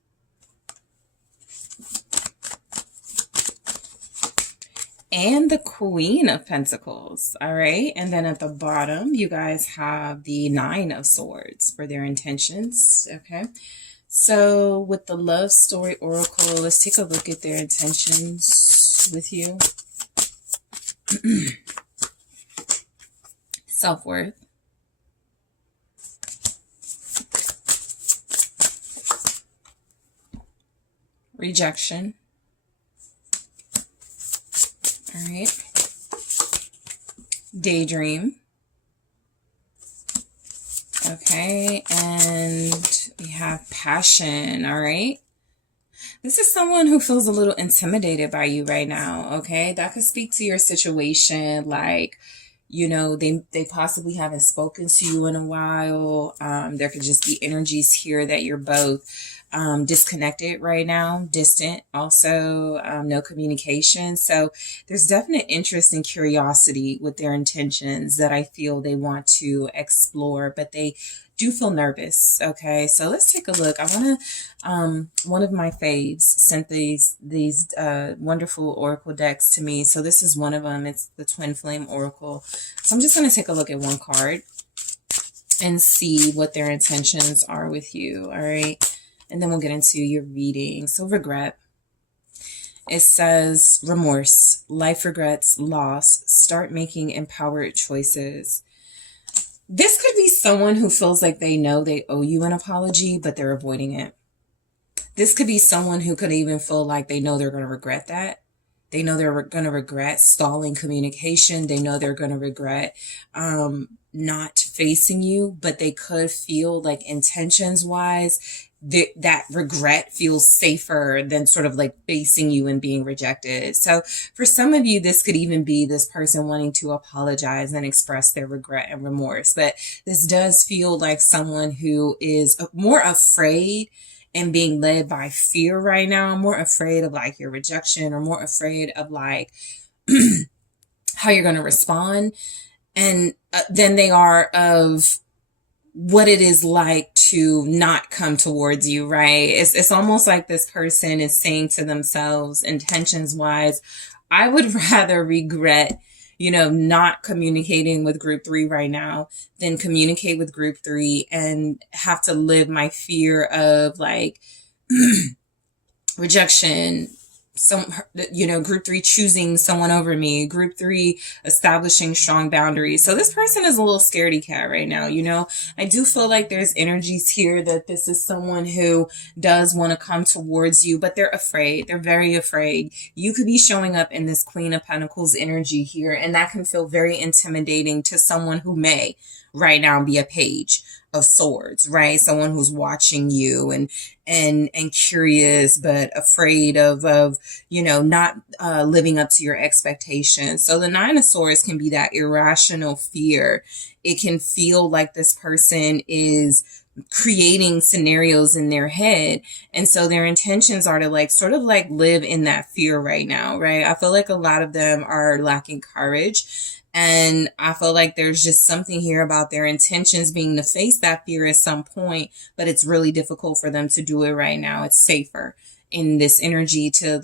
And the Queen of Pentacles. All right. And then at the bottom, you guys have the 9 of Swords for their intentions. Okay. So with the Love Story Oracle, let's take a look at their intentions with you. Self-worth. Rejection. All right. Daydream. Okay, and we have passion, all right? This is someone who feels a little intimidated by you right now, okay? That could speak to your situation, they possibly haven't spoken to you in a while. There could just be energies here that you're both disconnected right now, distant, also no communication. So there's definite interest and curiosity with their intentions that I feel they want to explore, but they do feel nervous. Okay, so let's take a look. I want to, one of my faves sent these wonderful oracle decks to me. So this is one of them. It's the Twin Flame Oracle. So I'm just going to take a look at one card and see what their intentions are with you. All right. And then we'll get into your reading. So regret. It says remorse, life regrets, loss, start making empowered choices. This could be someone who feels like they know they owe you an apology, but they're avoiding it. This could be someone who could even feel like they know they're going to regret that. They know they're going to regret stalling communication. They know they're going to regret not facing you, but they could feel like intentions wise, that regret feels safer than sort of like facing you and being rejected. So for some of you, this could even be this person wanting to apologize and express their regret and remorse. But this does feel like someone who is more afraid and being led by fear right now, more afraid of like your rejection or more afraid of like how you're going to respond and than they are of what it is like to not come towards you, right? It's almost like this person is saying to themselves, intentions wise, I would rather regret, not communicating with group 3 right now than communicate with group 3 and have to live my fear of like rejection, group 3 choosing someone over me, group 3 establishing strong boundaries. So this person is a little scaredy cat right now. I do feel like there's energies here that this is someone who does want to come towards you, but they're afraid. They're very afraid. You could be showing up in this Queen of Pentacles energy here, and that can feel very intimidating to someone who may right now be a Page of Swords, right? Someone who's watching you and curious, but afraid of not living up to your expectations. So the Nine of Swords can be that irrational fear. It can feel like this person is creating scenarios in their head, and so their intentions are to sort of live in that fear right now, right? I feel like a lot of them are lacking courage. And I feel like there's just something here about their intentions being to face that fear at some point, but it's really difficult for them to do it right now. It's safer in this energy to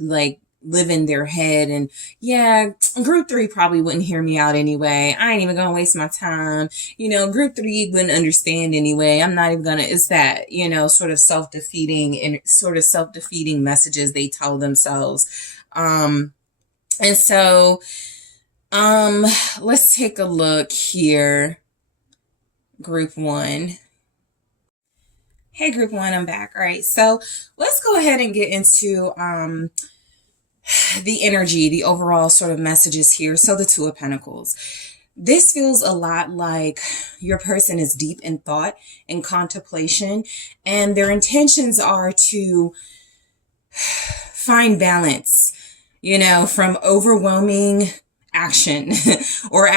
live in their head. And yeah, group 3 probably wouldn't hear me out anyway. I ain't even gonna waste my time. Group 3 wouldn't understand anyway. I'm not even gonna, it's that, sort of self-defeating messages they tell themselves. And so, let's take a look here. Group 1. Hey, group 1, I'm back. All right. So let's go ahead and get into, the energy, the overall sort of messages here. So the Two of Pentacles. This feels a lot like your person is deep in thought and contemplation, and their intentions are to find balance, from overwhelming action or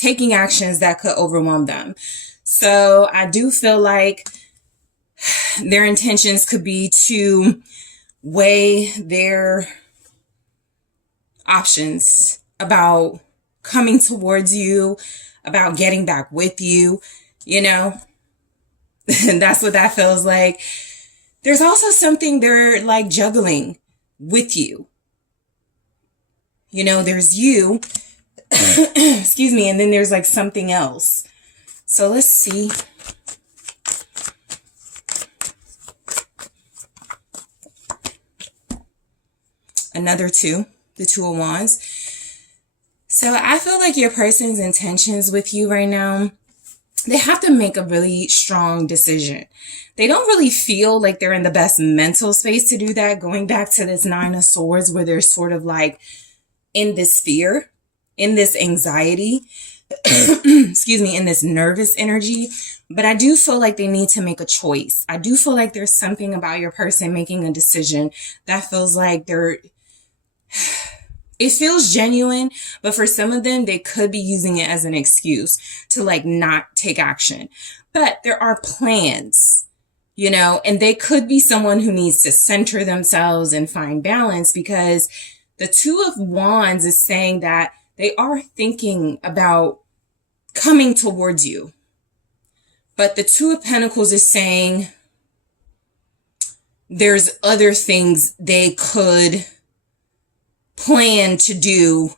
taking actions that could overwhelm them. So I do feel like their intentions could be to weigh their options about coming towards you, about getting back with you, And that's what that feels like. There's also something they're juggling with you. There's you, excuse me, and then there's something else. So let's see. Another 2, the Two of Wands. So I feel like your person's intentions with you right now, they have to make a really strong decision. They don't really feel like they're in the best mental space to do that. Going back to this Nine of Swords, where they're sort of in this fear, in this anxiety, excuse me, in this nervous energy. But I do feel like they need to make a choice. I do feel like there's something about your person making a decision that feels like it feels genuine, but for some of them, they could be using it as an excuse to not take action. But there are plans, and they could be someone who needs to center themselves and find balance, because the Two of Wands is saying that they are thinking about coming towards you. But the Two of Pentacles is saying there's other things they could plan to do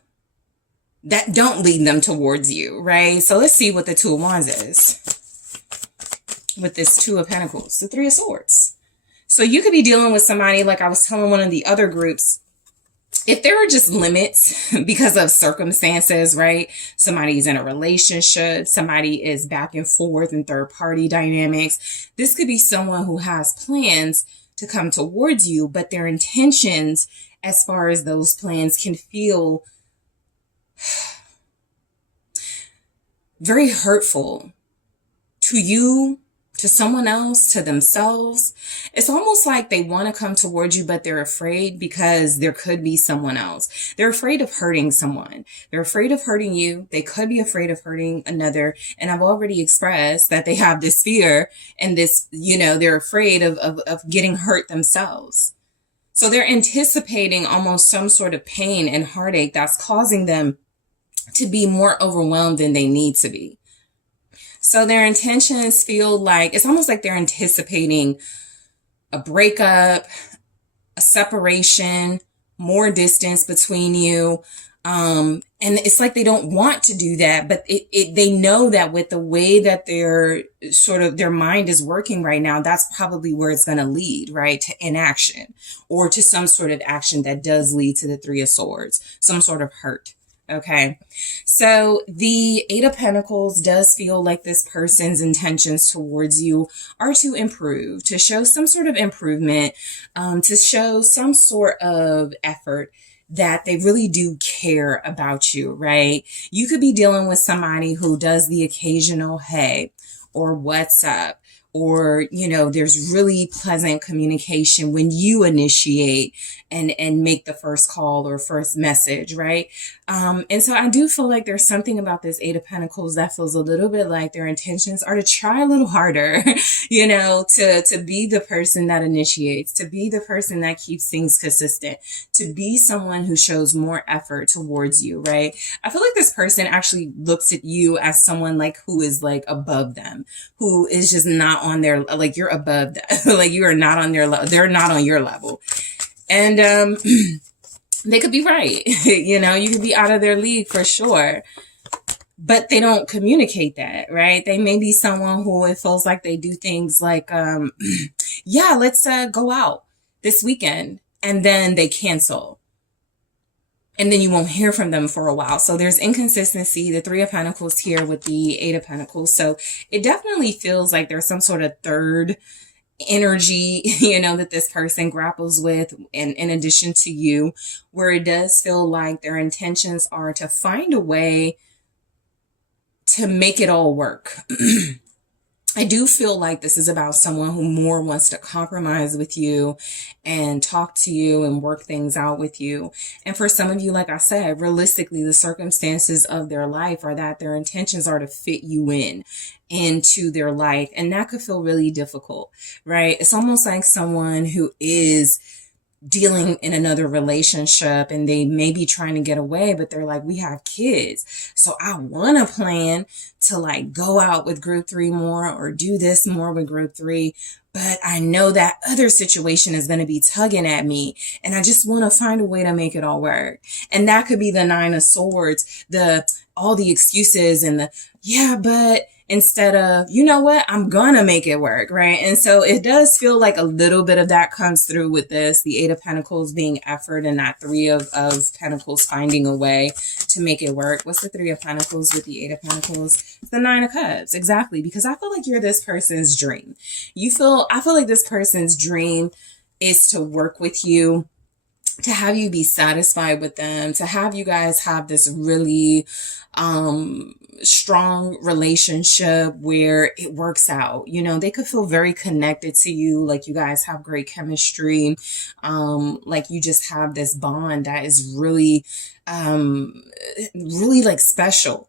that don't lead them towards you, right? So let's see what the Two of Wands is with this Two of Pentacles, the Three of Swords. So you could be dealing with somebody, like I was telling one of the other groups, if there are just limits because of circumstances, right? Somebody's in a relationship, somebody is back and forth in third party dynamics. This could be someone who has plans to come towards you, but their intentions as far as those plans can feel very hurtful to you, to someone else, to themselves. It's almost like they want to come towards you, but they're afraid because there could be someone else. They're afraid of hurting someone. They're afraid of hurting you. They could be afraid of hurting another. And I've already expressed that they have this fear and this, they're afraid of getting hurt themselves. So they're anticipating almost some sort of pain and heartache that's causing them to be more overwhelmed than they need to be. So their intentions feel like, it's almost like they're anticipating a breakup, a separation, more distance between you. And it's like they don't want to do that, but they know that with the way that their mind is working right now, that's probably where it's going to lead, right? To inaction or to some sort of action that does lead to the Three of Swords, some sort of hurt. Okay. So the Eight of Pentacles does feel like this person's intentions towards you are to improve, to show some sort of improvement, to show some sort of effort, that they really do care about you, right? You could be dealing with somebody who does the occasional hey or what's up, or, there's really pleasant communication when you initiate and make the first call or first message, right? And so I do feel like there's something about this Eight of Pentacles that feels a little bit like their intentions are to try a little harder, to be the person that initiates, to be the person that keeps things consistent, to be someone who shows more effort towards you, right? I feel like this person actually looks at you as someone like who is like above them, who is just not on their, like you're above them, like you are not on their level, they're not on your level. And they could be right. You could be out of their league for sure. But they don't communicate that, right? They may be someone who it feels like they do things like, yeah, let's go out this weekend. And then they cancel. And then you won't hear from them for a while. So there's inconsistency. The Three of Pentacles here with the Eight of Pentacles. So it definitely feels like there's some sort of third energy, that this person grapples with in addition to you, where it does feel like their intentions are to find a way to make it all work. I do feel like this is about someone who more wants to compromise with you and talk to you and work things out with you. And for some of you, like I said, realistically, the circumstances of their life are that their intentions are to fit you into their life. And that could feel really difficult, right? It's almost like someone who is dealing in another relationship and they may be trying to get away, but they're like, we have kids. So I want to plan to like go out with group 3 more or do this more with group 3. But I know that other situation is going to be tugging at me and I just want to find a way to make it all work. And that could be the Nine of Swords, all the excuses and but instead of, you know what, I'm gonna make it work, right? And so it does feel like a little bit of that comes through with this, the Eight of Pentacles being effort and that Three of Pentacles finding a way to make it work. What's the Three of Pentacles with the Eight of Pentacles? It's the Nine of Cups, exactly, because I feel like you're this person's dream. I feel like this person's dream is to work with you, to have you be satisfied with them, to have you guys have this really strong relationship where it works out. They could feel very connected to you, like you guys have great chemistry, like you just have this bond that is really, really like special.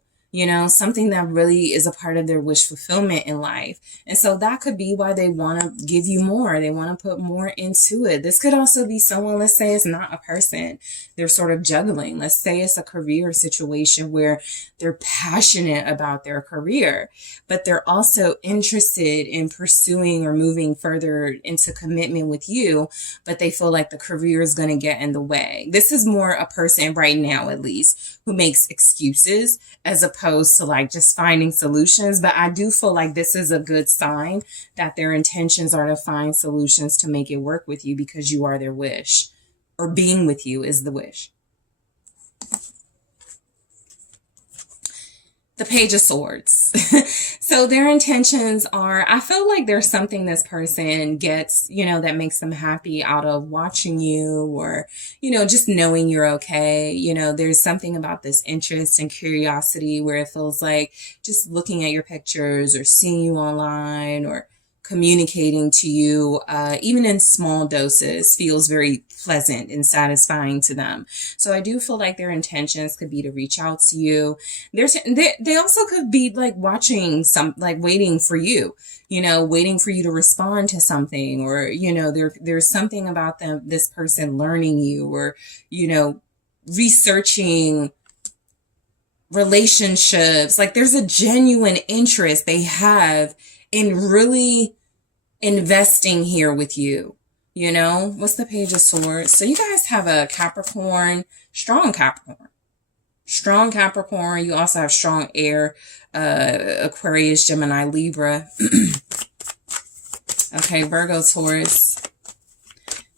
Something that really is a part of their wish fulfillment in life. And so that could be why they want to give you more. They want to put more into it. This could also be someone, let's say it's not a person. They're sort of juggling. Let's say it's a career situation where they're passionate about their career, but they're also interested in pursuing or moving further into commitment with you, but they feel like the career is going to get in the way. This is more a person right now, at least, who makes excuses as opposed to like just finding solutions. But I do feel like this is a good sign that their intentions are to find solutions to make it work with you because you are their wish, or being with you is the wish. The Page of Swords. So their intentions are, I feel like there's something this person gets, that makes them happy out of watching you or, just knowing you're okay. There's something about this interest and curiosity where it feels like just looking at your pictures or seeing you online or communicating to you, even in small doses, feels very pleasant and satisfying to them. So I do feel like their intentions could be to reach out to you. They also could be like watching waiting for you, waiting for you to respond to something, or, there's something about this person learning you, or, researching relationships. Like there's a genuine interest they have in really investing here with you. What's the Page of Swords? So you guys have a Capricorn, strong Capricorn. Strong Capricorn. You also have strong air, Aquarius, Gemini, Libra. Okay, Virgo, Taurus.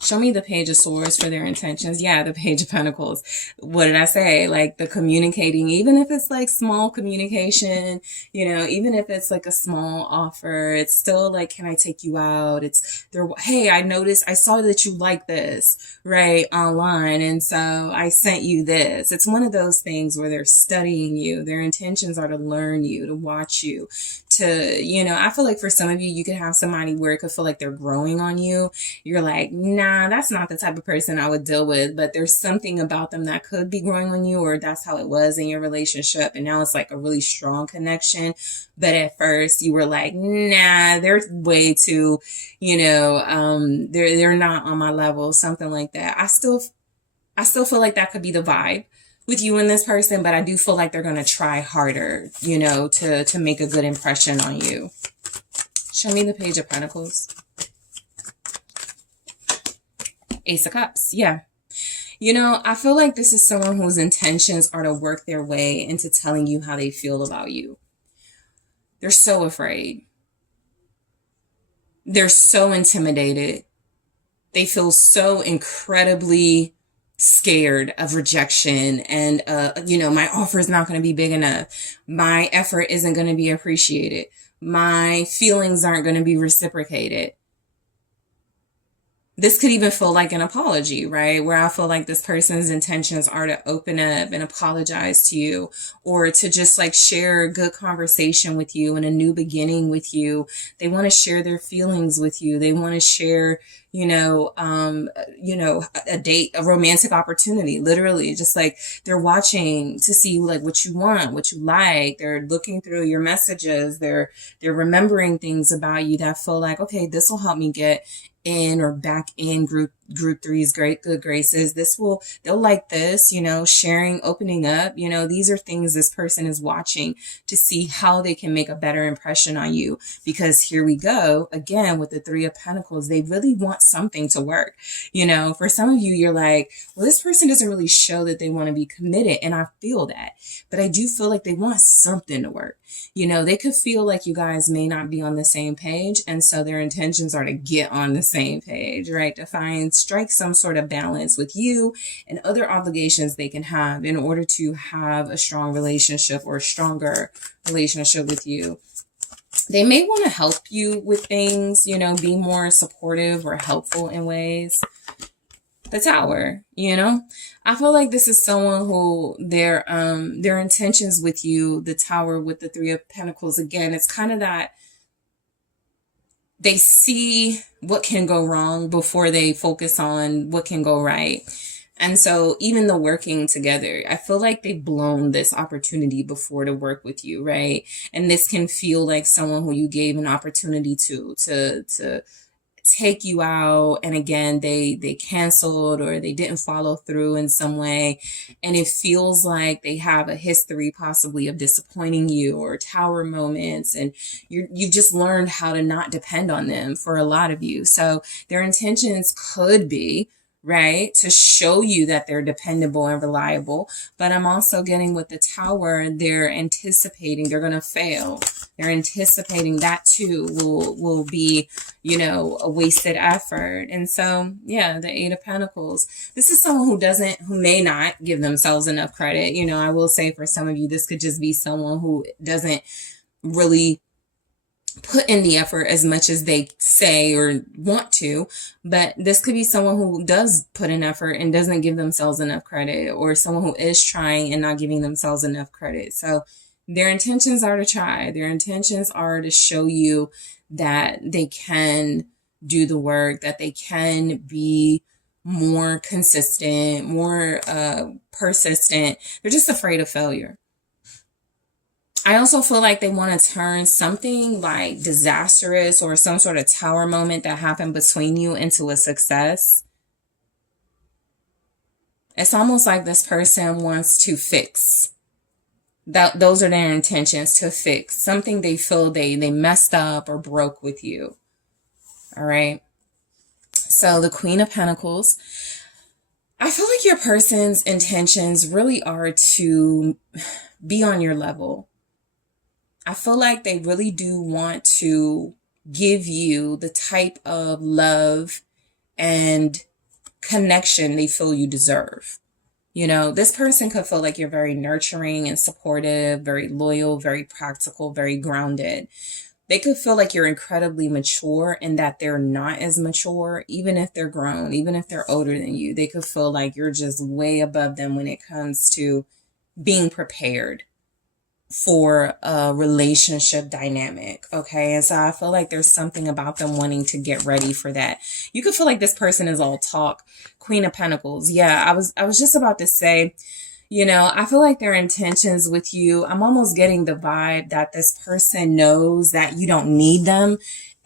Show me the Page of Swords for their intentions. Yeah, the Page of Pentacles. What did I say? Like the communicating, even if it's like small communication, you know, even if it's like a small offer, it's still like, can I take you out? It's there. Hey, I saw that you like this, right, online. And so I sent you this. It's one of those things where they're studying you. Their intentions are to learn you, to watch you, to, you know, I feel like for some of you, you could have somebody where it could feel like they're growing on you. You're like, nah, that's not the type of person I would deal with, but there's something about them that could be growing on you, or that's how it was in your relationship. And now it's like a really strong connection. But at first you were like, nah, they're way too, you know, they're not on my level, something like that. I still feel like that could be the vibe with you and this person, but I do feel like they're going to try harder, you know, to make a good impression on you. Show me the Page of Pentacles. Ace of Cups. Yeah. You know, I feel like this is someone whose intentions are to work their way into telling you how they feel about you. They're so afraid. They're so intimidated. They feel so incredibly scared of rejection and, you know, my offer is not going to be big enough. My effort isn't going to be appreciated. My feelings aren't going to be reciprocated. This could even feel like an apology, right? Where I feel like this person's intentions are to open up and apologize to you, or to just like share a good conversation with you and a new beginning with you. They want to share their feelings with you. They want to share, you know, a date, a romantic opportunity, literally just like they're watching to see like what you want, what you like. They're looking through your messages. They're remembering things about you that feel like, okay, this will help me get in or back in group three's great good graces. They'll like this, you know, sharing, opening up, you know, these are things this person is watching to see how they can make a better impression on you. Because here we go again with the Three of Pentacles. They really want something to work. You know, for some of you, you're like, well, this person doesn't really show that they want to be committed. And I feel that, but I do feel like they want something to work. You know, they could feel like you guys may not be on the same page. And so their intentions are to get on the same page, right? To strike some sort of balance with you and other obligations they can have in order to have a strong relationship or a stronger relationship with you. They may want to help you with things, you know, be more supportive or helpful in ways. The Tower, you know, I feel like this is someone who their intentions with you, the Tower with the Three of Pentacles, again, it's kind of that they see what can go wrong before they focus on what can go right. And so even the working together, I feel like they've blown this opportunity before to work with you, right? And this can feel like someone who you gave an opportunity to take you out, and again they canceled or they didn't follow through in some way, and it feels like they have a history possibly of disappointing you or tower moments, and you've just learned how to not depend on them for a lot of you. So their intentions could be, right, to show you that they're dependable and reliable. But I'm also getting with the Tower, they're anticipating they're going to fail. They're anticipating that too will be, you know, a wasted effort. And so, yeah, the Eight of Pentacles. This is someone who may not give themselves enough credit. You know, I will say for some of you, this could just be someone who doesn't really put in the effort as much as they say or want to, but this could be someone who does put in effort and doesn't give themselves enough credit, or someone who is trying and not giving themselves enough credit. So their intentions are to try. Their intentions are to show you that they can do the work, that they can be more consistent, more persistent. They're just afraid of failure. I also feel like they want to turn something like disastrous or some sort of tower moment that happened between you into a success. It's almost like this person wants to fix. Those are their intentions, to fix something they feel they messed up or broke with you. All right. So the Queen of Pentacles. I feel like your person's intentions really are to be on your level. I feel like they really do want to give you the type of love and connection they feel you deserve. You know, this person could feel like you're very nurturing and supportive, very loyal, very practical, very grounded. They could feel like you're incredibly mature and that they're not as mature, even if they're grown, even if they're older than you. They could feel like you're just way above them when it comes to being prepared for a relationship dynamic. Okay. And so I feel like there's something about them wanting to get ready for that. You could feel like this person is all talk. Queen of Pentacles. Yeah, I was just about to say, you know, I feel like their intentions with you, I'm almost getting the vibe that this person knows that you don't need them.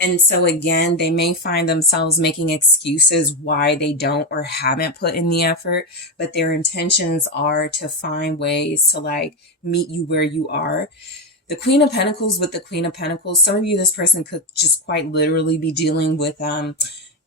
And so again, they may find themselves making excuses why they don't or haven't put in the effort, but their intentions are to find ways to like meet you where you are. The Queen of Pentacles with the Queen of Pentacles, some of you, this person could just quite literally be dealing with,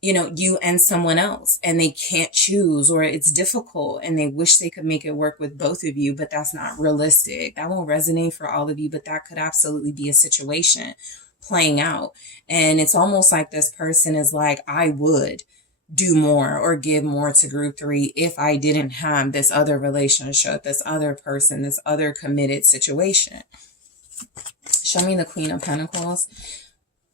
you know, you and someone else, and they can't choose, or it's difficult and they wish they could make it work with both of you, but that's not realistic. That won't resonate for all of you, but that could absolutely be a situation playing out. And it's almost like this person is like, I would do more or give more to group 3 if I didn't have this other relationship, this other person, this other committed situation. Show me the Queen of Pentacles.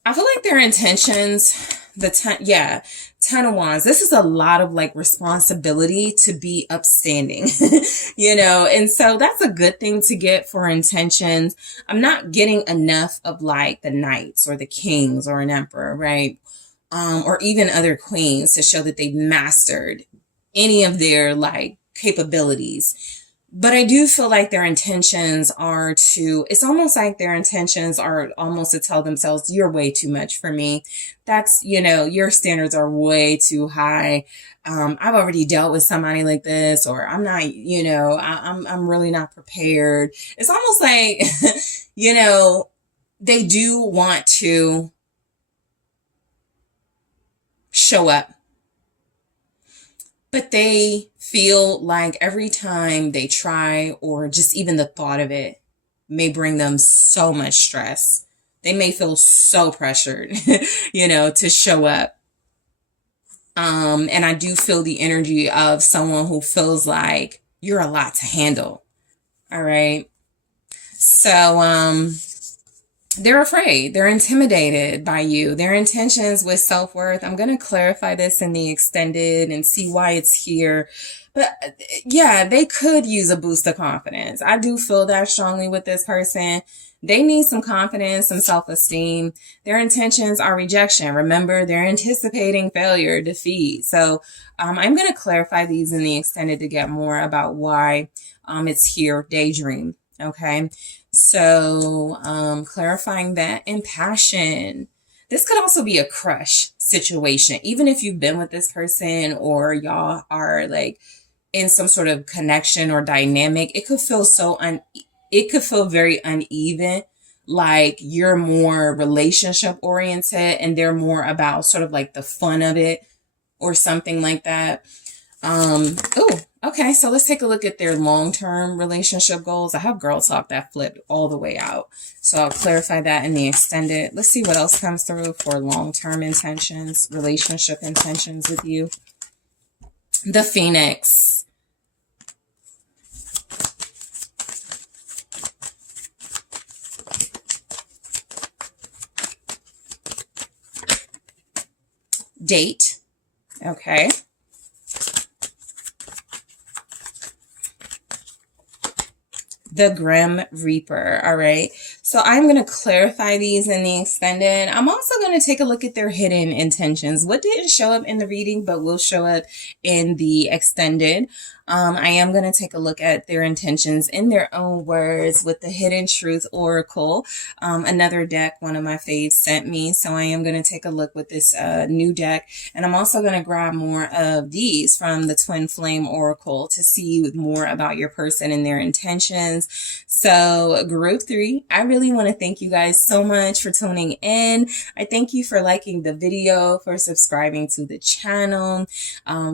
I feel like their intentions, the 10 of Wands, this is a lot of like responsibility to be upstanding, you know, and so that's a good thing to get for intentions. I'm not getting enough of like the Knights or the Kings or an Emperor, right? Or even other queens to show that they've mastered any of their like capabilities. But I do feel like their intentions are to, it's almost like their intentions are almost to tell themselves, you're way too much for me. That's, you know, your standards are way too high. I've already dealt with somebody like this, or I'm not, you know, I'm really not prepared. It's almost like, you know, they do want to show up. But they feel like every time they try, or just even the thought of it, may bring them so much stress. They may feel so pressured, you know, to show up. And I do feel the energy of someone who feels like you're a lot to handle. All right. So, they're afraid. They're intimidated by you. Their intentions with self-worth. I'm going to clarify this in the extended and see why it's here. But yeah, they could use a boost of confidence. I do feel that strongly with this person. They need some confidence, some self-esteem. Their intentions are rejection. Remember, they're anticipating failure, defeat. So I'm going to clarify these in the extended to get more about why it's here, daydream. Okay. So clarifying that, and passion. This could also be a crush situation. Even if you've been with this person or y'all are like in some sort of connection or dynamic, it could feel it could feel very uneven. Like you're more relationship oriented and they're more about sort of like the fun of it or something like that. Oh, okay. So let's take a look at their long-term relationship goals. I have girl talk that flipped all the way out. So I'll clarify that in the extended. Let's see what else comes through for long-term intentions, relationship intentions with you. The Phoenix. Date. Okay. The Grim Reaper. All right. So I'm going to clarify these in the extended. I'm also going to take a look at their hidden intentions. What didn't show up in the reading, but will show up in the extended. I am going to take a look at their intentions in their own words with the Hidden Truth Oracle, another deck one of my faves sent me. So I am going to take a look with this new deck. And I'm also going to grab more of these from the Twin Flame Oracle to see more about your person and their intentions. So group 3, I really want to thank you guys so much for tuning in. I thank you for liking the video, for subscribing to the channel.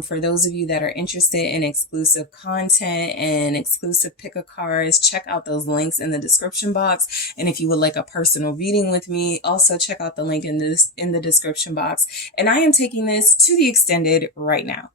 For those of you that are interested in exclusive content and exclusive pick a cards, check out those links in the description box. And if you would like a personal reading with me, also check out the link in the description box. And I am taking this to the extended right now.